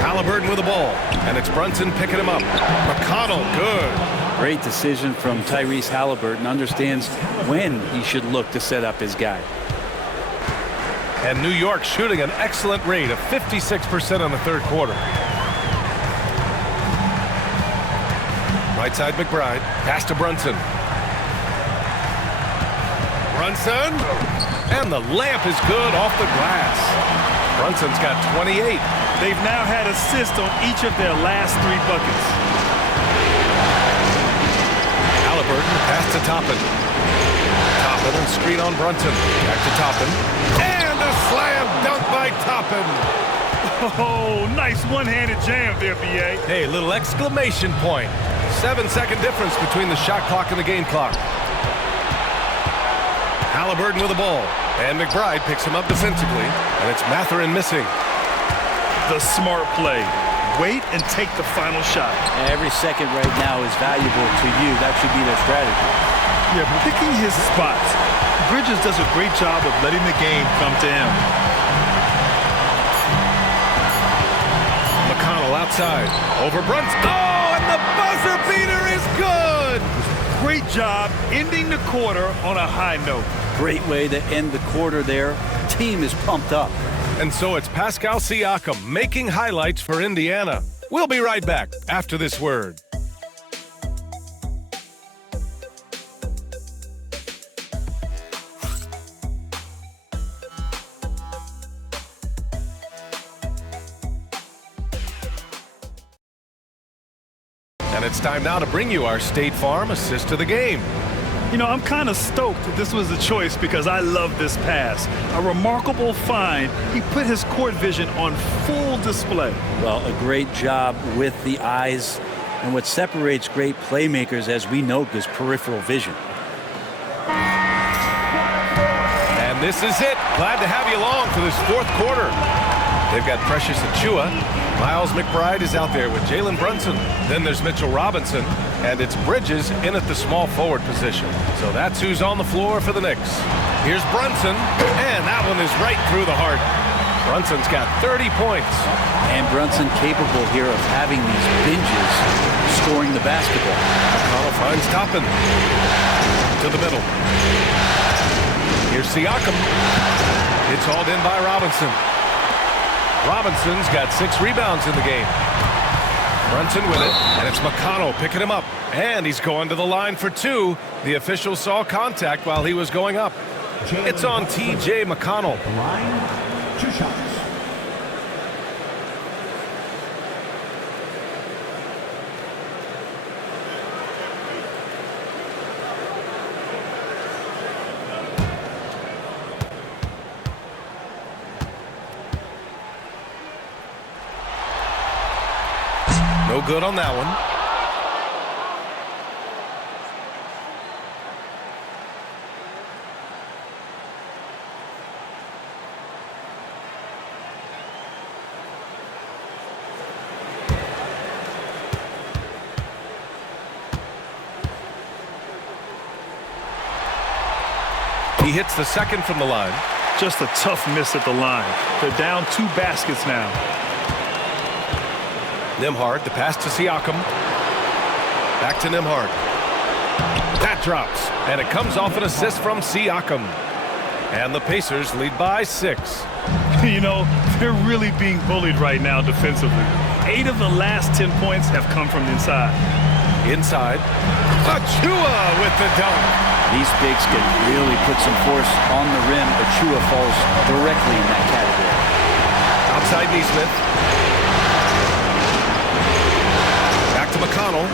Halliburton with the ball, and it's Brunson picking him up. McConnell, good. Great decision from Tyrese Halliburton. Understands when he should look to set up his guy. And New York shooting an excellent rate of 56% on the 3rd quarter. Right side McBride. Pass to Brunson. Brunson. And the layup is good off the glass. Brunson's got 28. They've now had assists on each of their last 3 buckets. Halliburton, pass to Toppin. Toppin and screen on Brunson. Back to Toppin. And a slam dunk by Toppin. Oh, nice one-handed jam there, B.A. Hey, little exclamation point. 7-second difference between the shot clock and the game clock. Halliburton with the ball. And McBride picks him up defensively. And it's Mathurin missing. The smart play. Wait and take the final shot. Every second right now is valuable to you. That should be their strategy. Yeah, picking his spots. Bridges does a great job of letting the game come to him. McConnell outside. Over Brunson. Oh, and the buzzer beater is good! Great job ending the quarter on a high note. Great way to end the quarter there. Team is pumped up. And so it's Pascal Siakam making highlights for Indiana. We'll be right back after this word. And it's time now to bring you our State Farm assist to the game. You know, I'm kind of stoked that this was a choice because I love this pass. A remarkable find. He put his court vision on full display. Well, a great job with the eyes. And what separates great playmakers, as we know, is peripheral vision. And this is it. Glad to have you along for this fourth quarter. They've got Precious Achua. Miles McBride is out there with Jalen Brunson. Then there's Mitchell Robinson. And it's Bridges in at the small forward position. So that's who's on the floor for the Knicks. Here's Brunson. And that one is right through the heart. Brunson's got 30 points. And Brunson capable here of having these binges, scoring the basketball. McConnell finds Toppin. To the middle. Here's Siakam. It's hauled in by Robinson. Robinson's got 6 rebounds in the game. Brunson with it, and it's McConnell picking him up. And he's going to the line for 2. The official saw contact while he was going up. It's on T.J. McConnell. Line, 2 shots. No good on that one. He hits the second from the line. Just a tough miss at the line. They're down 2 baskets now. Nembhard, the pass to Siakam. Back to Nembhard. That drops, and it comes off an assist from Siakam. And the Pacers lead by 6. You know, they're really being bullied right now defensively. 8 of the last 10 points have come from inside. Inside. Achua with the dunk. These bigs can really put some force on the rim. Achua falls directly in that category. Outside Neesmith. Back to McConnell.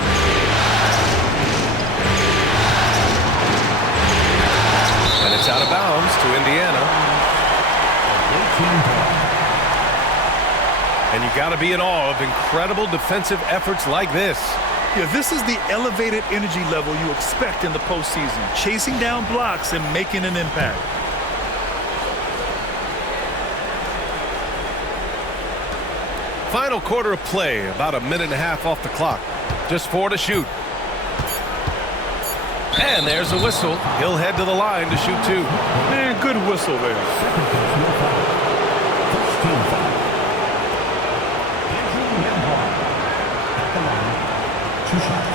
And it's out of bounds to Indiana. And you got to be in awe of incredible defensive efforts like this. Yeah, this is the elevated energy level you expect in the postseason. Chasing down blocks and making an impact. Final quarter of play, about a minute and a half off the clock. Just 4 to shoot. And there's a whistle. He'll head to the line to shoot 2. Man, good whistle there. First team foul. Andrew Nembhard at the line. 2 shots.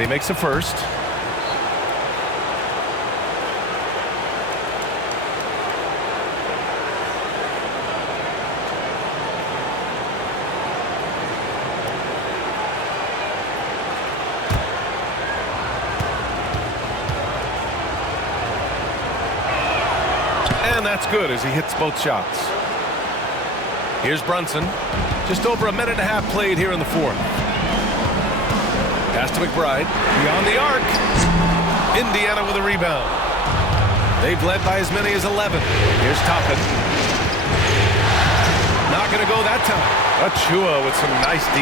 He makes a first. And that's good as he hits both shots. Here's Brunson. Just over a minute and a half played here in the 4th. Pass to McBride, beyond the arc. Indiana with a rebound. They've led by as many as 11. Here's Toppin. Not going to go that time. Achua with some nice D.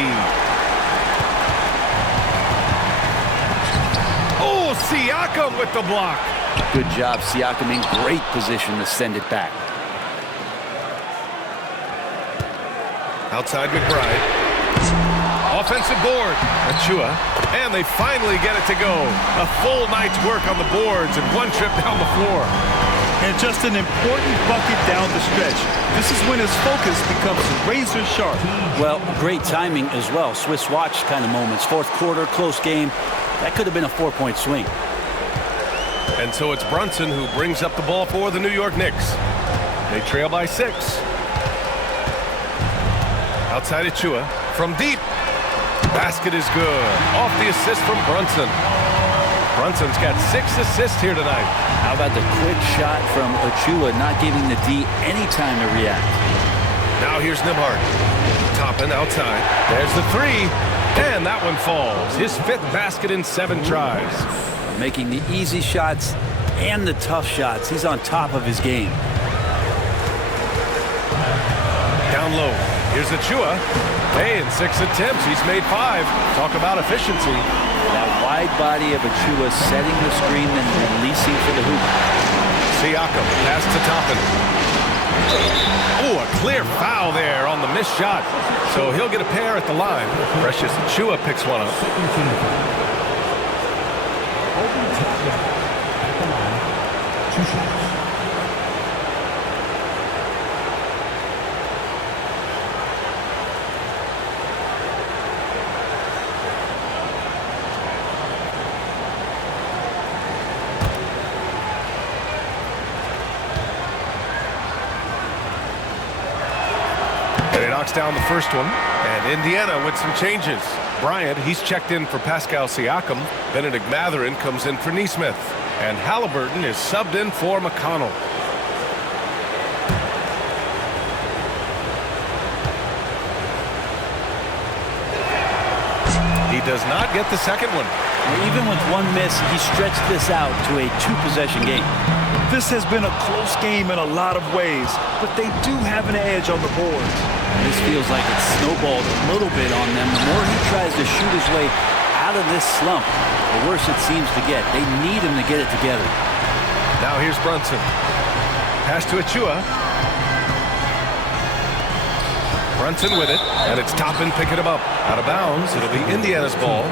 Oh, Siakam with the block. Good job, Siakam, in great position to send it back. Outside McBride. Offensive board. Achua. And they finally get it to go. A full night's work on the boards and one trip down the floor. And just an important bucket down the stretch. This is when his focus becomes razor sharp. Well, great timing as well. Swiss watch kind of moments. Fourth quarter, close game. That could have been a 4-point swing. And so it's Brunson who brings up the ball for the New York Knicks. They trail by 6. Outside Achua. From deep. Basket is good. Off the assist from Brunson. Brunson's got 6 assists here tonight. How about the quick shot from Achua, not giving the D any time to react. Now here's Nembhard. Toppin outside. There's the 3. And that one falls. His 5th basket in 7 tries. Making the easy shots and the tough shots. He's on top of his game. Down low. Here's Achua. Hey, in 6 attempts, he's made 5. Talk about efficiency. That wide body of Achua setting the screen and releasing for the hoop. Siakam, pass to Toppin. Oh, a clear foul there on the missed shot. So he'll get a pair at the line. Precious Achua picks one up. Two shots. Down the first one, and Indiana with some changes. Bryant, he's checked in for Pascal Siakam. Benedict Mathurin comes in for Nesmith, and Halliburton is subbed in for McConnell. He does not get the second one. Even with one miss, he stretched this out to a 2-possession game. This has been a close game in a lot of ways, but they do have an edge on the boards. This feels like it's snowballed a little bit on them. The more he tries to shoot his way out of this slump, the worse it seems to get. They need him to get it together. Now here's Brunson. Pass to Achua. Brunson with it, and it's Toppin picking him up. Out of bounds, it'll be Indiana's ball.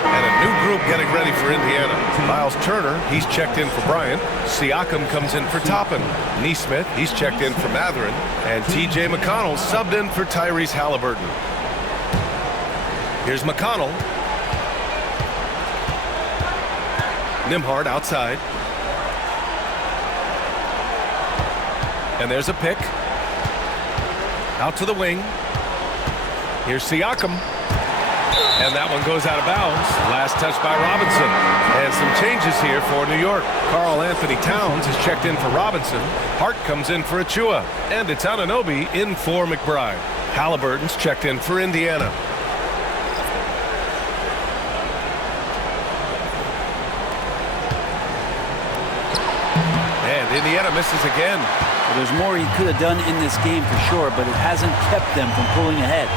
And a new group getting ready for Indiana. Miles Turner, he's checked in for Bryant. Siakam comes in for Toppin. Nesmith, he's checked in for Mathurin. And T.J. McConnell subbed in for Tyrese Halliburton. Here's McConnell. Nembhard outside. And there's a pick. Out to the wing. Here's Siakam. And that one goes out of bounds. Last touch by Robinson. And some changes here for New York. Karl Anthony Towns is checked in for Robinson. Hart comes in for Achua. And it's Anunoby in for McBride. Halliburton's checked in for Indiana. And Indiana misses again. Well, there's more he could have done in this game for sure, but it hasn't kept them from pulling ahead.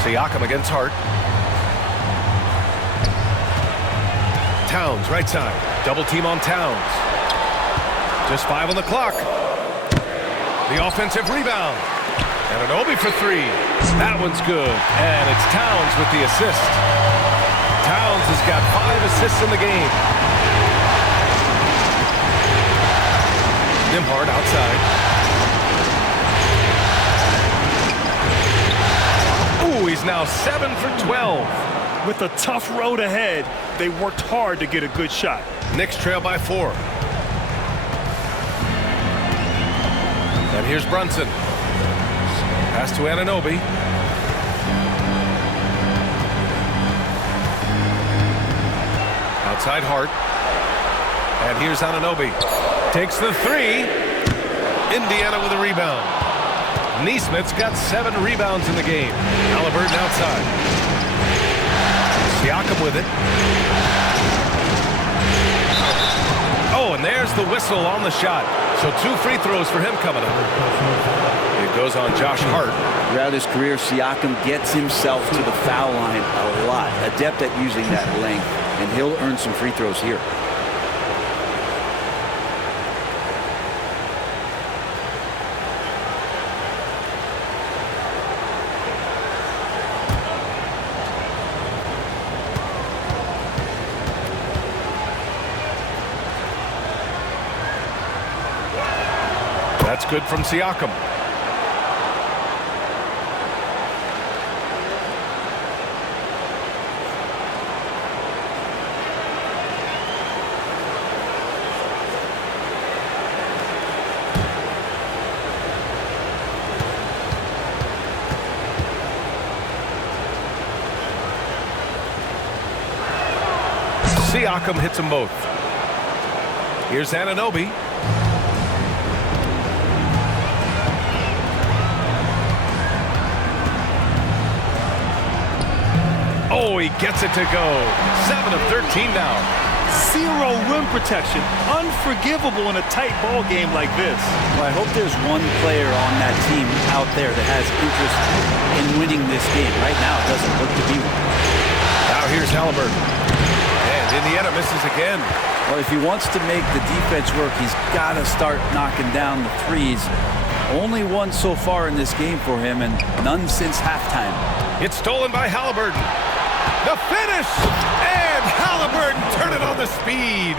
Siakam against Hart. Towns, right side. Double team on Towns. Just 5 on the clock. The offensive rebound. And Anunoby for 3. That one's good. And it's Towns with the assist. Towns has got 5 assists in the game. Nembhard outside. He's now 7 for 12. With a tough road ahead, they worked hard to get a good shot. Knicks trail by 4. And here's Brunson. Pass to Anunoby. Outside Hart. And here's Anunoby. Takes the 3. Indiana with a rebound. Nesmith's got 7 rebounds in the game. Halliburton outside. Siakam with it. Oh, and there's the whistle on the shot. So 2 free throws for him coming up. It goes on Josh Hart. Throughout his career, Siakam gets himself to the foul line a lot. Adept at using that length, and he'll earn some free throws here. That's good from Siakam. Siakam hits them both. Here's Anunoby. Oh, he gets it to go. 7 of 13 now. Zero rim protection. Unforgivable in a tight ball game like this. Well, I hope there's one player on that team out there that has interest in winning this game. Right now, it doesn't look to be one. Now here's Halliburton. And Indiana misses again. Well, if he wants to make the defense work, he's got to start knocking down the threes. Only one so far in this game for him, and none since halftime. It's stolen by Halliburton. The finish! And Halliburton turn it on the speed.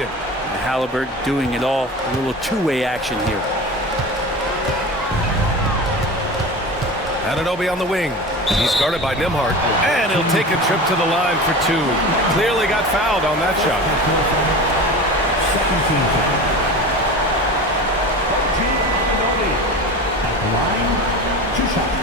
Halliburton doing it all. A little two-way action here. Anunoby on the wing. He's guarded by Nembhard. And he'll take a trip to the line for 2. Clearly got fouled on that shot. Second team foul. Anunoby at the line, 2 shots.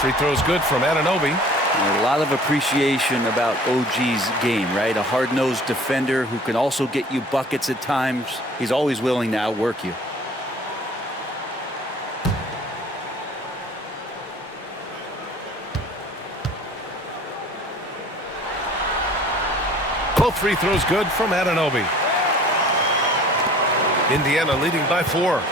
Free throw's good from Anunoby. A lot of appreciation about OG's game, right? A hard-nosed defender who can also get you buckets at times. He's always willing to outwork you. Both free throws good from Anunoby. Indiana leading by 4.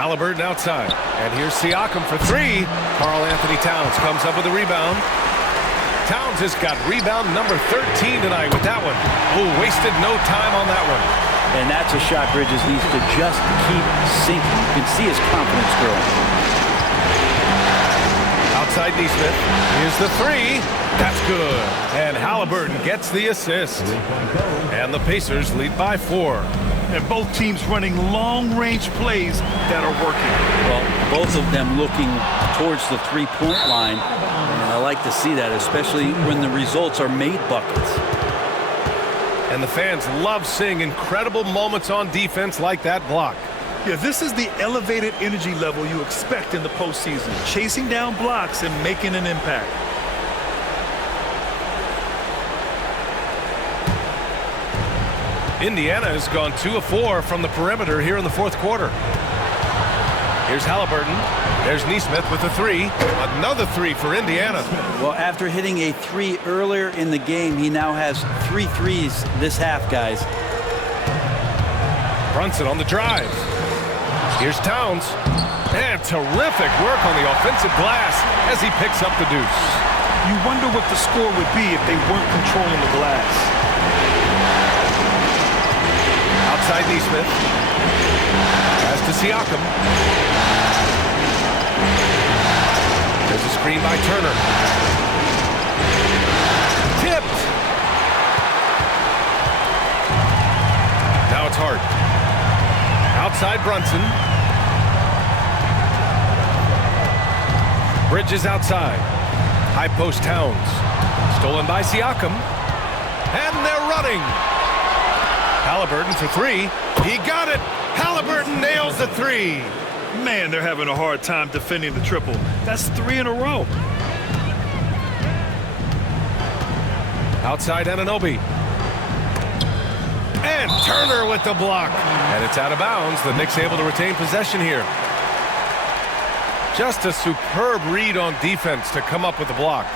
Halliburton outside. And here's Siakam for 3. Karl-Anthony Towns comes up with a rebound. Towns has got rebound number 13 tonight with that one. Oh, wasted no time on that one. And that's a shot Bridges needs to just keep sinking. You can see his confidence growing. Outside Nesmith. Here's the 3. That's good. And Halliburton gets the assist. And the Pacers lead by 4. And both teams running long-range plays that are working. Well, both of them looking towards the three-point line. And I like to see that, especially when the results are made buckets. And the fans love seeing incredible moments on defense like that block. Yeah, this is the elevated energy level you expect in the postseason. Chasing down blocks and making an impact. Indiana has gone 2 of 4 from the perimeter here in the 4th quarter. Here's Halliburton. There's Nesmith with a 3. Another 3 for Indiana. Well, after hitting a 3 earlier in the game, he now has 3 threes this half, guys. Brunson on the drive. Here's Towns. And terrific work on the offensive glass as he picks up the deuce. You wonder what the score would be if they weren't controlling the glass. Outside Nesmith. Pass to Siakam. There's a screen by Turner. Tipped. Now it's Hart. Outside Brunson. Bridges outside. High post Towns. Stolen by Siakam. And they're running. Halliburton for 3. He got it. Halliburton nails the 3. Man, they're having a hard time defending the triple. That's 3 in a row. Outside Anunoby. And Turner with the block. And it's out of bounds. The Knicks able to retain possession here. Just a superb read on defense to come up with the block.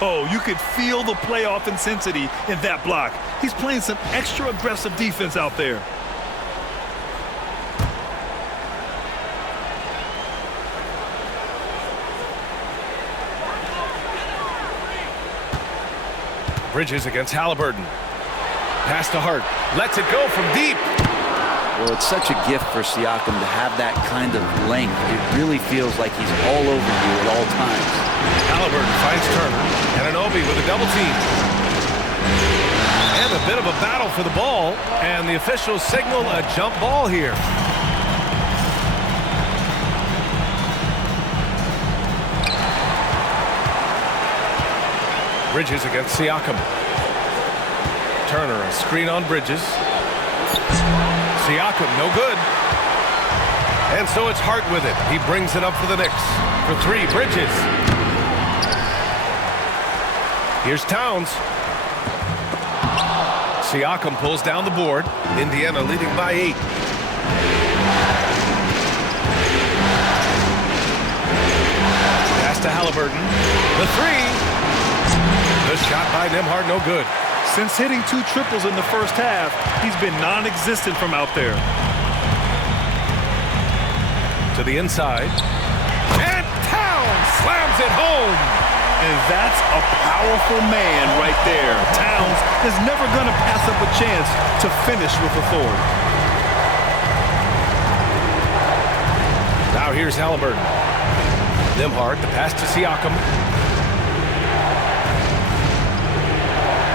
Oh, you could feel the playoff intensity in that block. He's playing some extra aggressive defense out there. Bridges against Halliburton. Pass to Hart. Lets it go from deep. Well, it's such a gift for Siakam to have that kind of length. It really feels like he's all over you at all times. Halliburton finds Turner. And Anunoby with a double team. And a bit of a battle for the ball. And the officials signal a jump ball here. Bridges against Siakam. Turner, a screen on Bridges. Siakam, no good. And so it's Hart with it. He brings it up for the Knicks. For three, Bridges. Here's Towns. Siakam pulls down the board. Indiana leading by 8. Pass to Halliburton. The three. The shot by Nembhard, no good. Since hitting 2 triples in the first half, he's been non-existent from out there. To the inside. And Towns slams it home. And that's a powerful man right there. Towns is never going to pass up a chance to finish with authority. Now here's Halliburton. Nembhard, the pass to Siakam.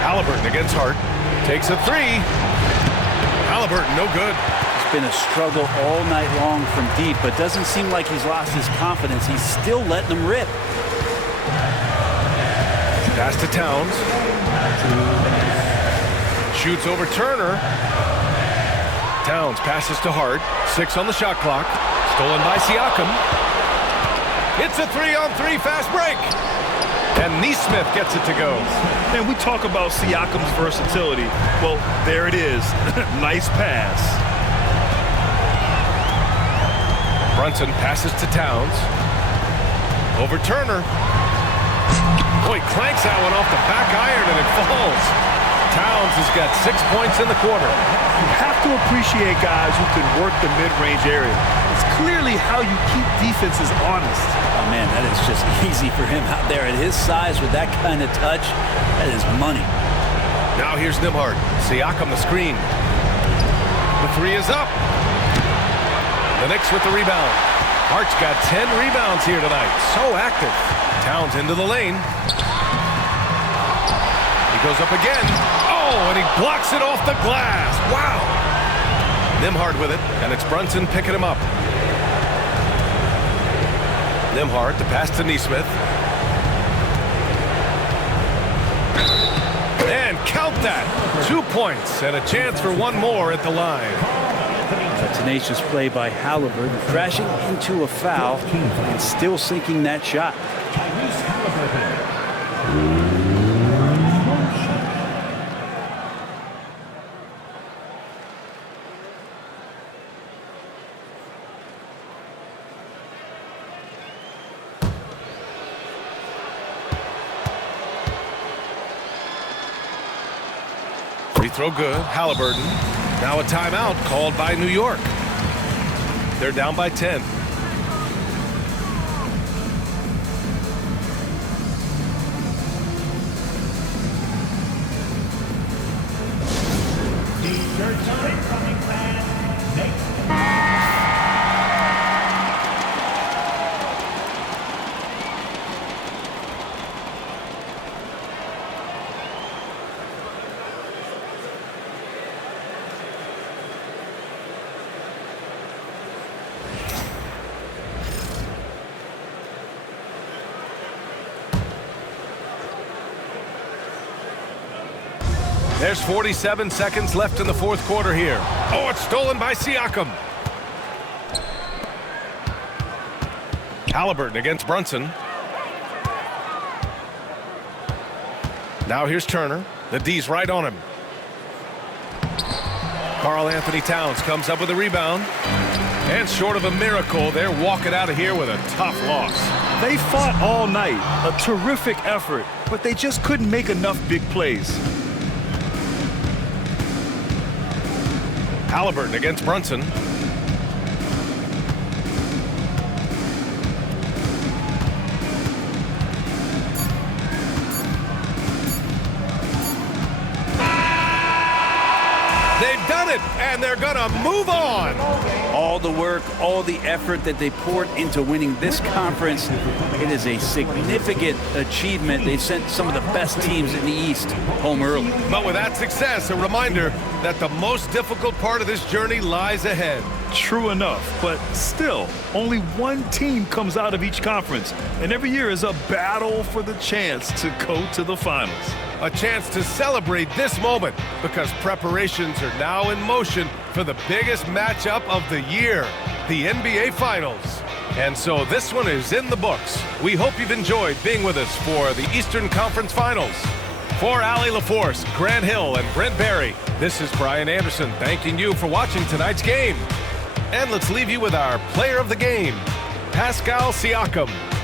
Halliburton against Hart. Takes a three. Halliburton, no good. It's been a struggle all night long from deep, but doesn't seem like he's lost his confidence. He's still letting them rip. Pass to Towns. Shoots over Turner. Towns passes to Hart. 6 on the shot clock. Stolen by Siakam. It's a 3-on-3 fast break. And Nesmith gets it to go. And we talk about Siakam's versatility. Well, there it is. Nice pass. Brunson passes to Towns. Over Turner. Boy, clanks that one off the back iron and it falls. Towns has got 6 points in the quarter. You have to appreciate guys who can work the mid-range area. It's clearly how you keep defenses honest. Oh, man, that is just easy for him out there. At his size with that kind of touch, that is money. Now here's Nembhard. Siakam the screen. The three is up. The Knicks with the rebound. Hart's got 10 rebounds here tonight. So active. Towns into the lane. He goes up again. Oh, and he blocks it off the glass. Wow. Nembhard with it, and it's Brunson picking him up. Nembhard, the pass to Nesmith. And count that. 2 points and a chance for one more at the line. A tenacious play by Halliburton, crashing into a foul and still sinking that shot. Free throw good. Halliburton. Now a timeout called by New York. They're down by 10. There's 47 seconds left in the fourth quarter here. Oh, it's stolen by Siakam. Halliburton against Brunson. Now here's Turner. The D's right on him. Karl Anthony Towns comes up with a rebound. And short of a miracle, they're walking out of here with a tough loss. They fought all night. A terrific effort, but they just couldn't make enough big plays. Halliburton against Brunson. They've done it, and they're gonna move on. All the work, all the effort that they poured into winning this conference, it is a significant achievement. They've sent some of the best teams in the East home early. But with that success, a reminder that the most difficult part of this journey lies ahead. True enough, but still, only one team comes out of each conference, and every year is a battle for the chance to go to the finals. A chance to celebrate this moment because preparations are now in motion for the biggest matchup of the year, the NBA Finals. And so this one is in the books. We hope you've enjoyed being with us for the Eastern Conference Finals. For Allie LaForce, Grant Hill, and Brent Barry, this is Brian Anderson thanking you for watching tonight's game. And let's leave you with our player of the game, Pascal Siakam.